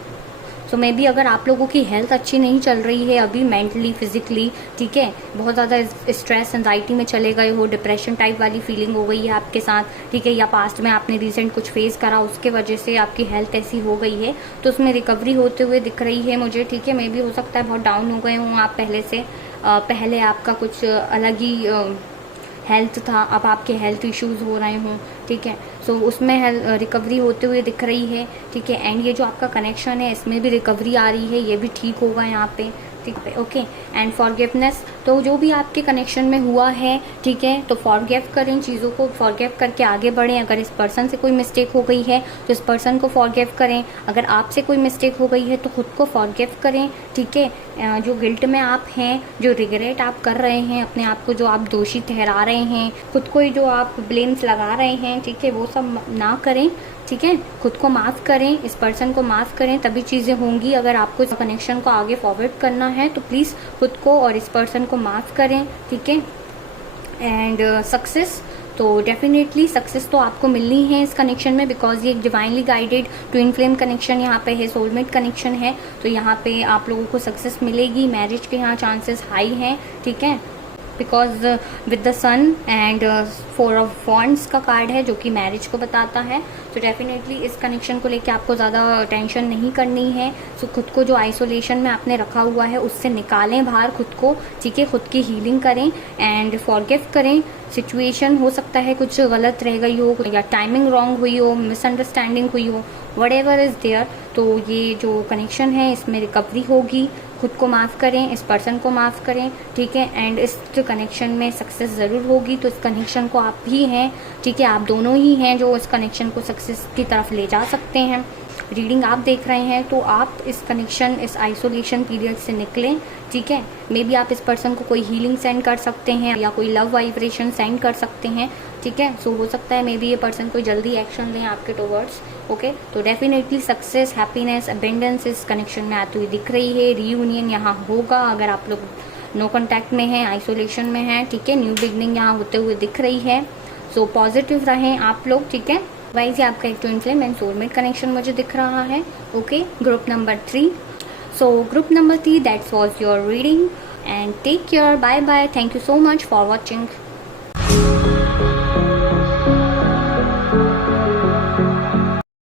So may be अगर आप लोगों की हेल्थ अच्छी नहीं चल रही है अभी, मेंटली, फिजिकली, ठीक है, बहुत ज़्यादा स्ट्रेस, एंजाइटी में चले गए हो, डिप्रेशन टाइप वाली फीलिंग हो गई है आपके साथ, ठीक है, या पास्ट में आपने रिसेंट कुछ फेस करा, उसके वजह से आपकी हेल्थ ऐसी हो गई है, तो उसमें रिकवरी होते हुए दिख रही है मुझे, ठीक है। मे बी हो सकता है बहुत डाउन हो गए हों आप पहले से, पहले आपका कुछ अलग ही हेल्थ था, अब आपके हेल्थ इश्यूज़ हो रहे हों, ठीक है, सो उसमें रिकवरी होते हुए दिख रही है, ठीक है। एंड ये जो आपका कनेक्शन है इसमें भी रिकवरी आ रही है, ये भी ठीक होगा यहाँ पे, ठीक है। ओके, एंड फॉरगिवनेस, तो जो भी आपके कनेक्शन में हुआ है, ठीक है, तो फॉरगिव करें, चीज़ों को फॉरगिव करके आगे बढ़ें। अगर इस पर्सन से कोई मिस्टेक हो गई है तो इस पर्सन को फॉरगिव करें, अगर आपसे कोई मिस्टेक हो गई है तो खुद को फॉरगिव करें, ठीक है। जो गिल्ट में आप हैं, जो रिग्रेट आप कर रहे हैं, अपने आप को जो आप दोषी ठहरा रहे हैं, खुद को ही जो आप ब्लेम्स लगा रहे हैं, ठीक है, वो सब ना करें, ठीक है, खुद को माफ़ करें, इस पर्सन को माफ़ करें, तभी चीज़ें होंगी। अगर आपको इस कनेक्शन को आगे फॉरवर्ड करना है तो प्लीज़ खुद को और इस पर्सन को माफ़ करें, ठीक है। एंड सक्सेस, तो डेफिनेटली सक्सेस तो आपको मिलनी है इस कनेक्शन में, बिकॉज ये एक divinely guided twin flame connection यहाँ पे है, सोलमेट कनेक्शन है, तो यहाँ पे आप लोगों को सक्सेस मिलेगी। मैरिज के यहाँ चांसेस हाई हैं, ठीक है, because with the sun and 4 of wands का कार्ड है जो कि मैरिज को बताता है। तो डेफिनेटली इस कनेक्शन को लेके आपको ज़्यादा टेंशन नहीं करनी है। सो खुद को जो आइसोलेशन में आपने रखा हुआ है उससे निकालें बाहर खुद को, ठीक है, खुद की हीलिंग करें एंड फॉरगिव करें। सिचुएशन हो सकता है कुछ गलत रह गई हो या टाइमिंग रॉन्ग हुई हो, मिसअंडरस्टैंडिंग हुई हो, व्हाटएवर इज़ देयर, तो ये जो कनेक्शन है इसमें रिकवरी होगी। खुद को माफ़ करें, इस पर्सन को माफ़ करें, ठीक है, एंड इस कनेक्शन में सक्सेस ज़रूर होगी। तो इस कनेक्शन को आप भी हैं, ठीक है, आप दोनों ही हैं जो इस कनेक्शन को सक्सेस की तरफ ले जा सकते हैं। रीडिंग आप देख रहे हैं तो आप इस कनेक्शन, इस आइसोलेशन पीरियड से निकलें, ठीक है। मे बी आप इस पर्सन को कोई हीलिंग सेंड कर सकते हैं या कोई लव वाइब्रेशन सेंड कर सकते हैं, ठीक है। सो हो सकता है मे बी ये पर्सन कोई जल्दी एक्शन लें आपके टुवर्ड्स, ओके। तो डेफिनेटली सक्सेस, हैप्पीनेस, अबेंडेंस इस कनेक्शन में आती हुई दिख रही है। रीयूनियन यहाँ होगा अगर आप लोग नो कॉन्टैक्ट में हैं, आइसोलेशन में हैं, ठीक है। न्यू बिगनिंग यहाँ होते हुए दिख रही है। सो पॉजिटिव रहें आप लोग, ठीक है। वाइज ये आपका एक twin flame and soulmate connection मुझे दिख रहा है, okay. Group number 3, so group number 3, that's was your reading and take care, bye bye, thank you so much for watching.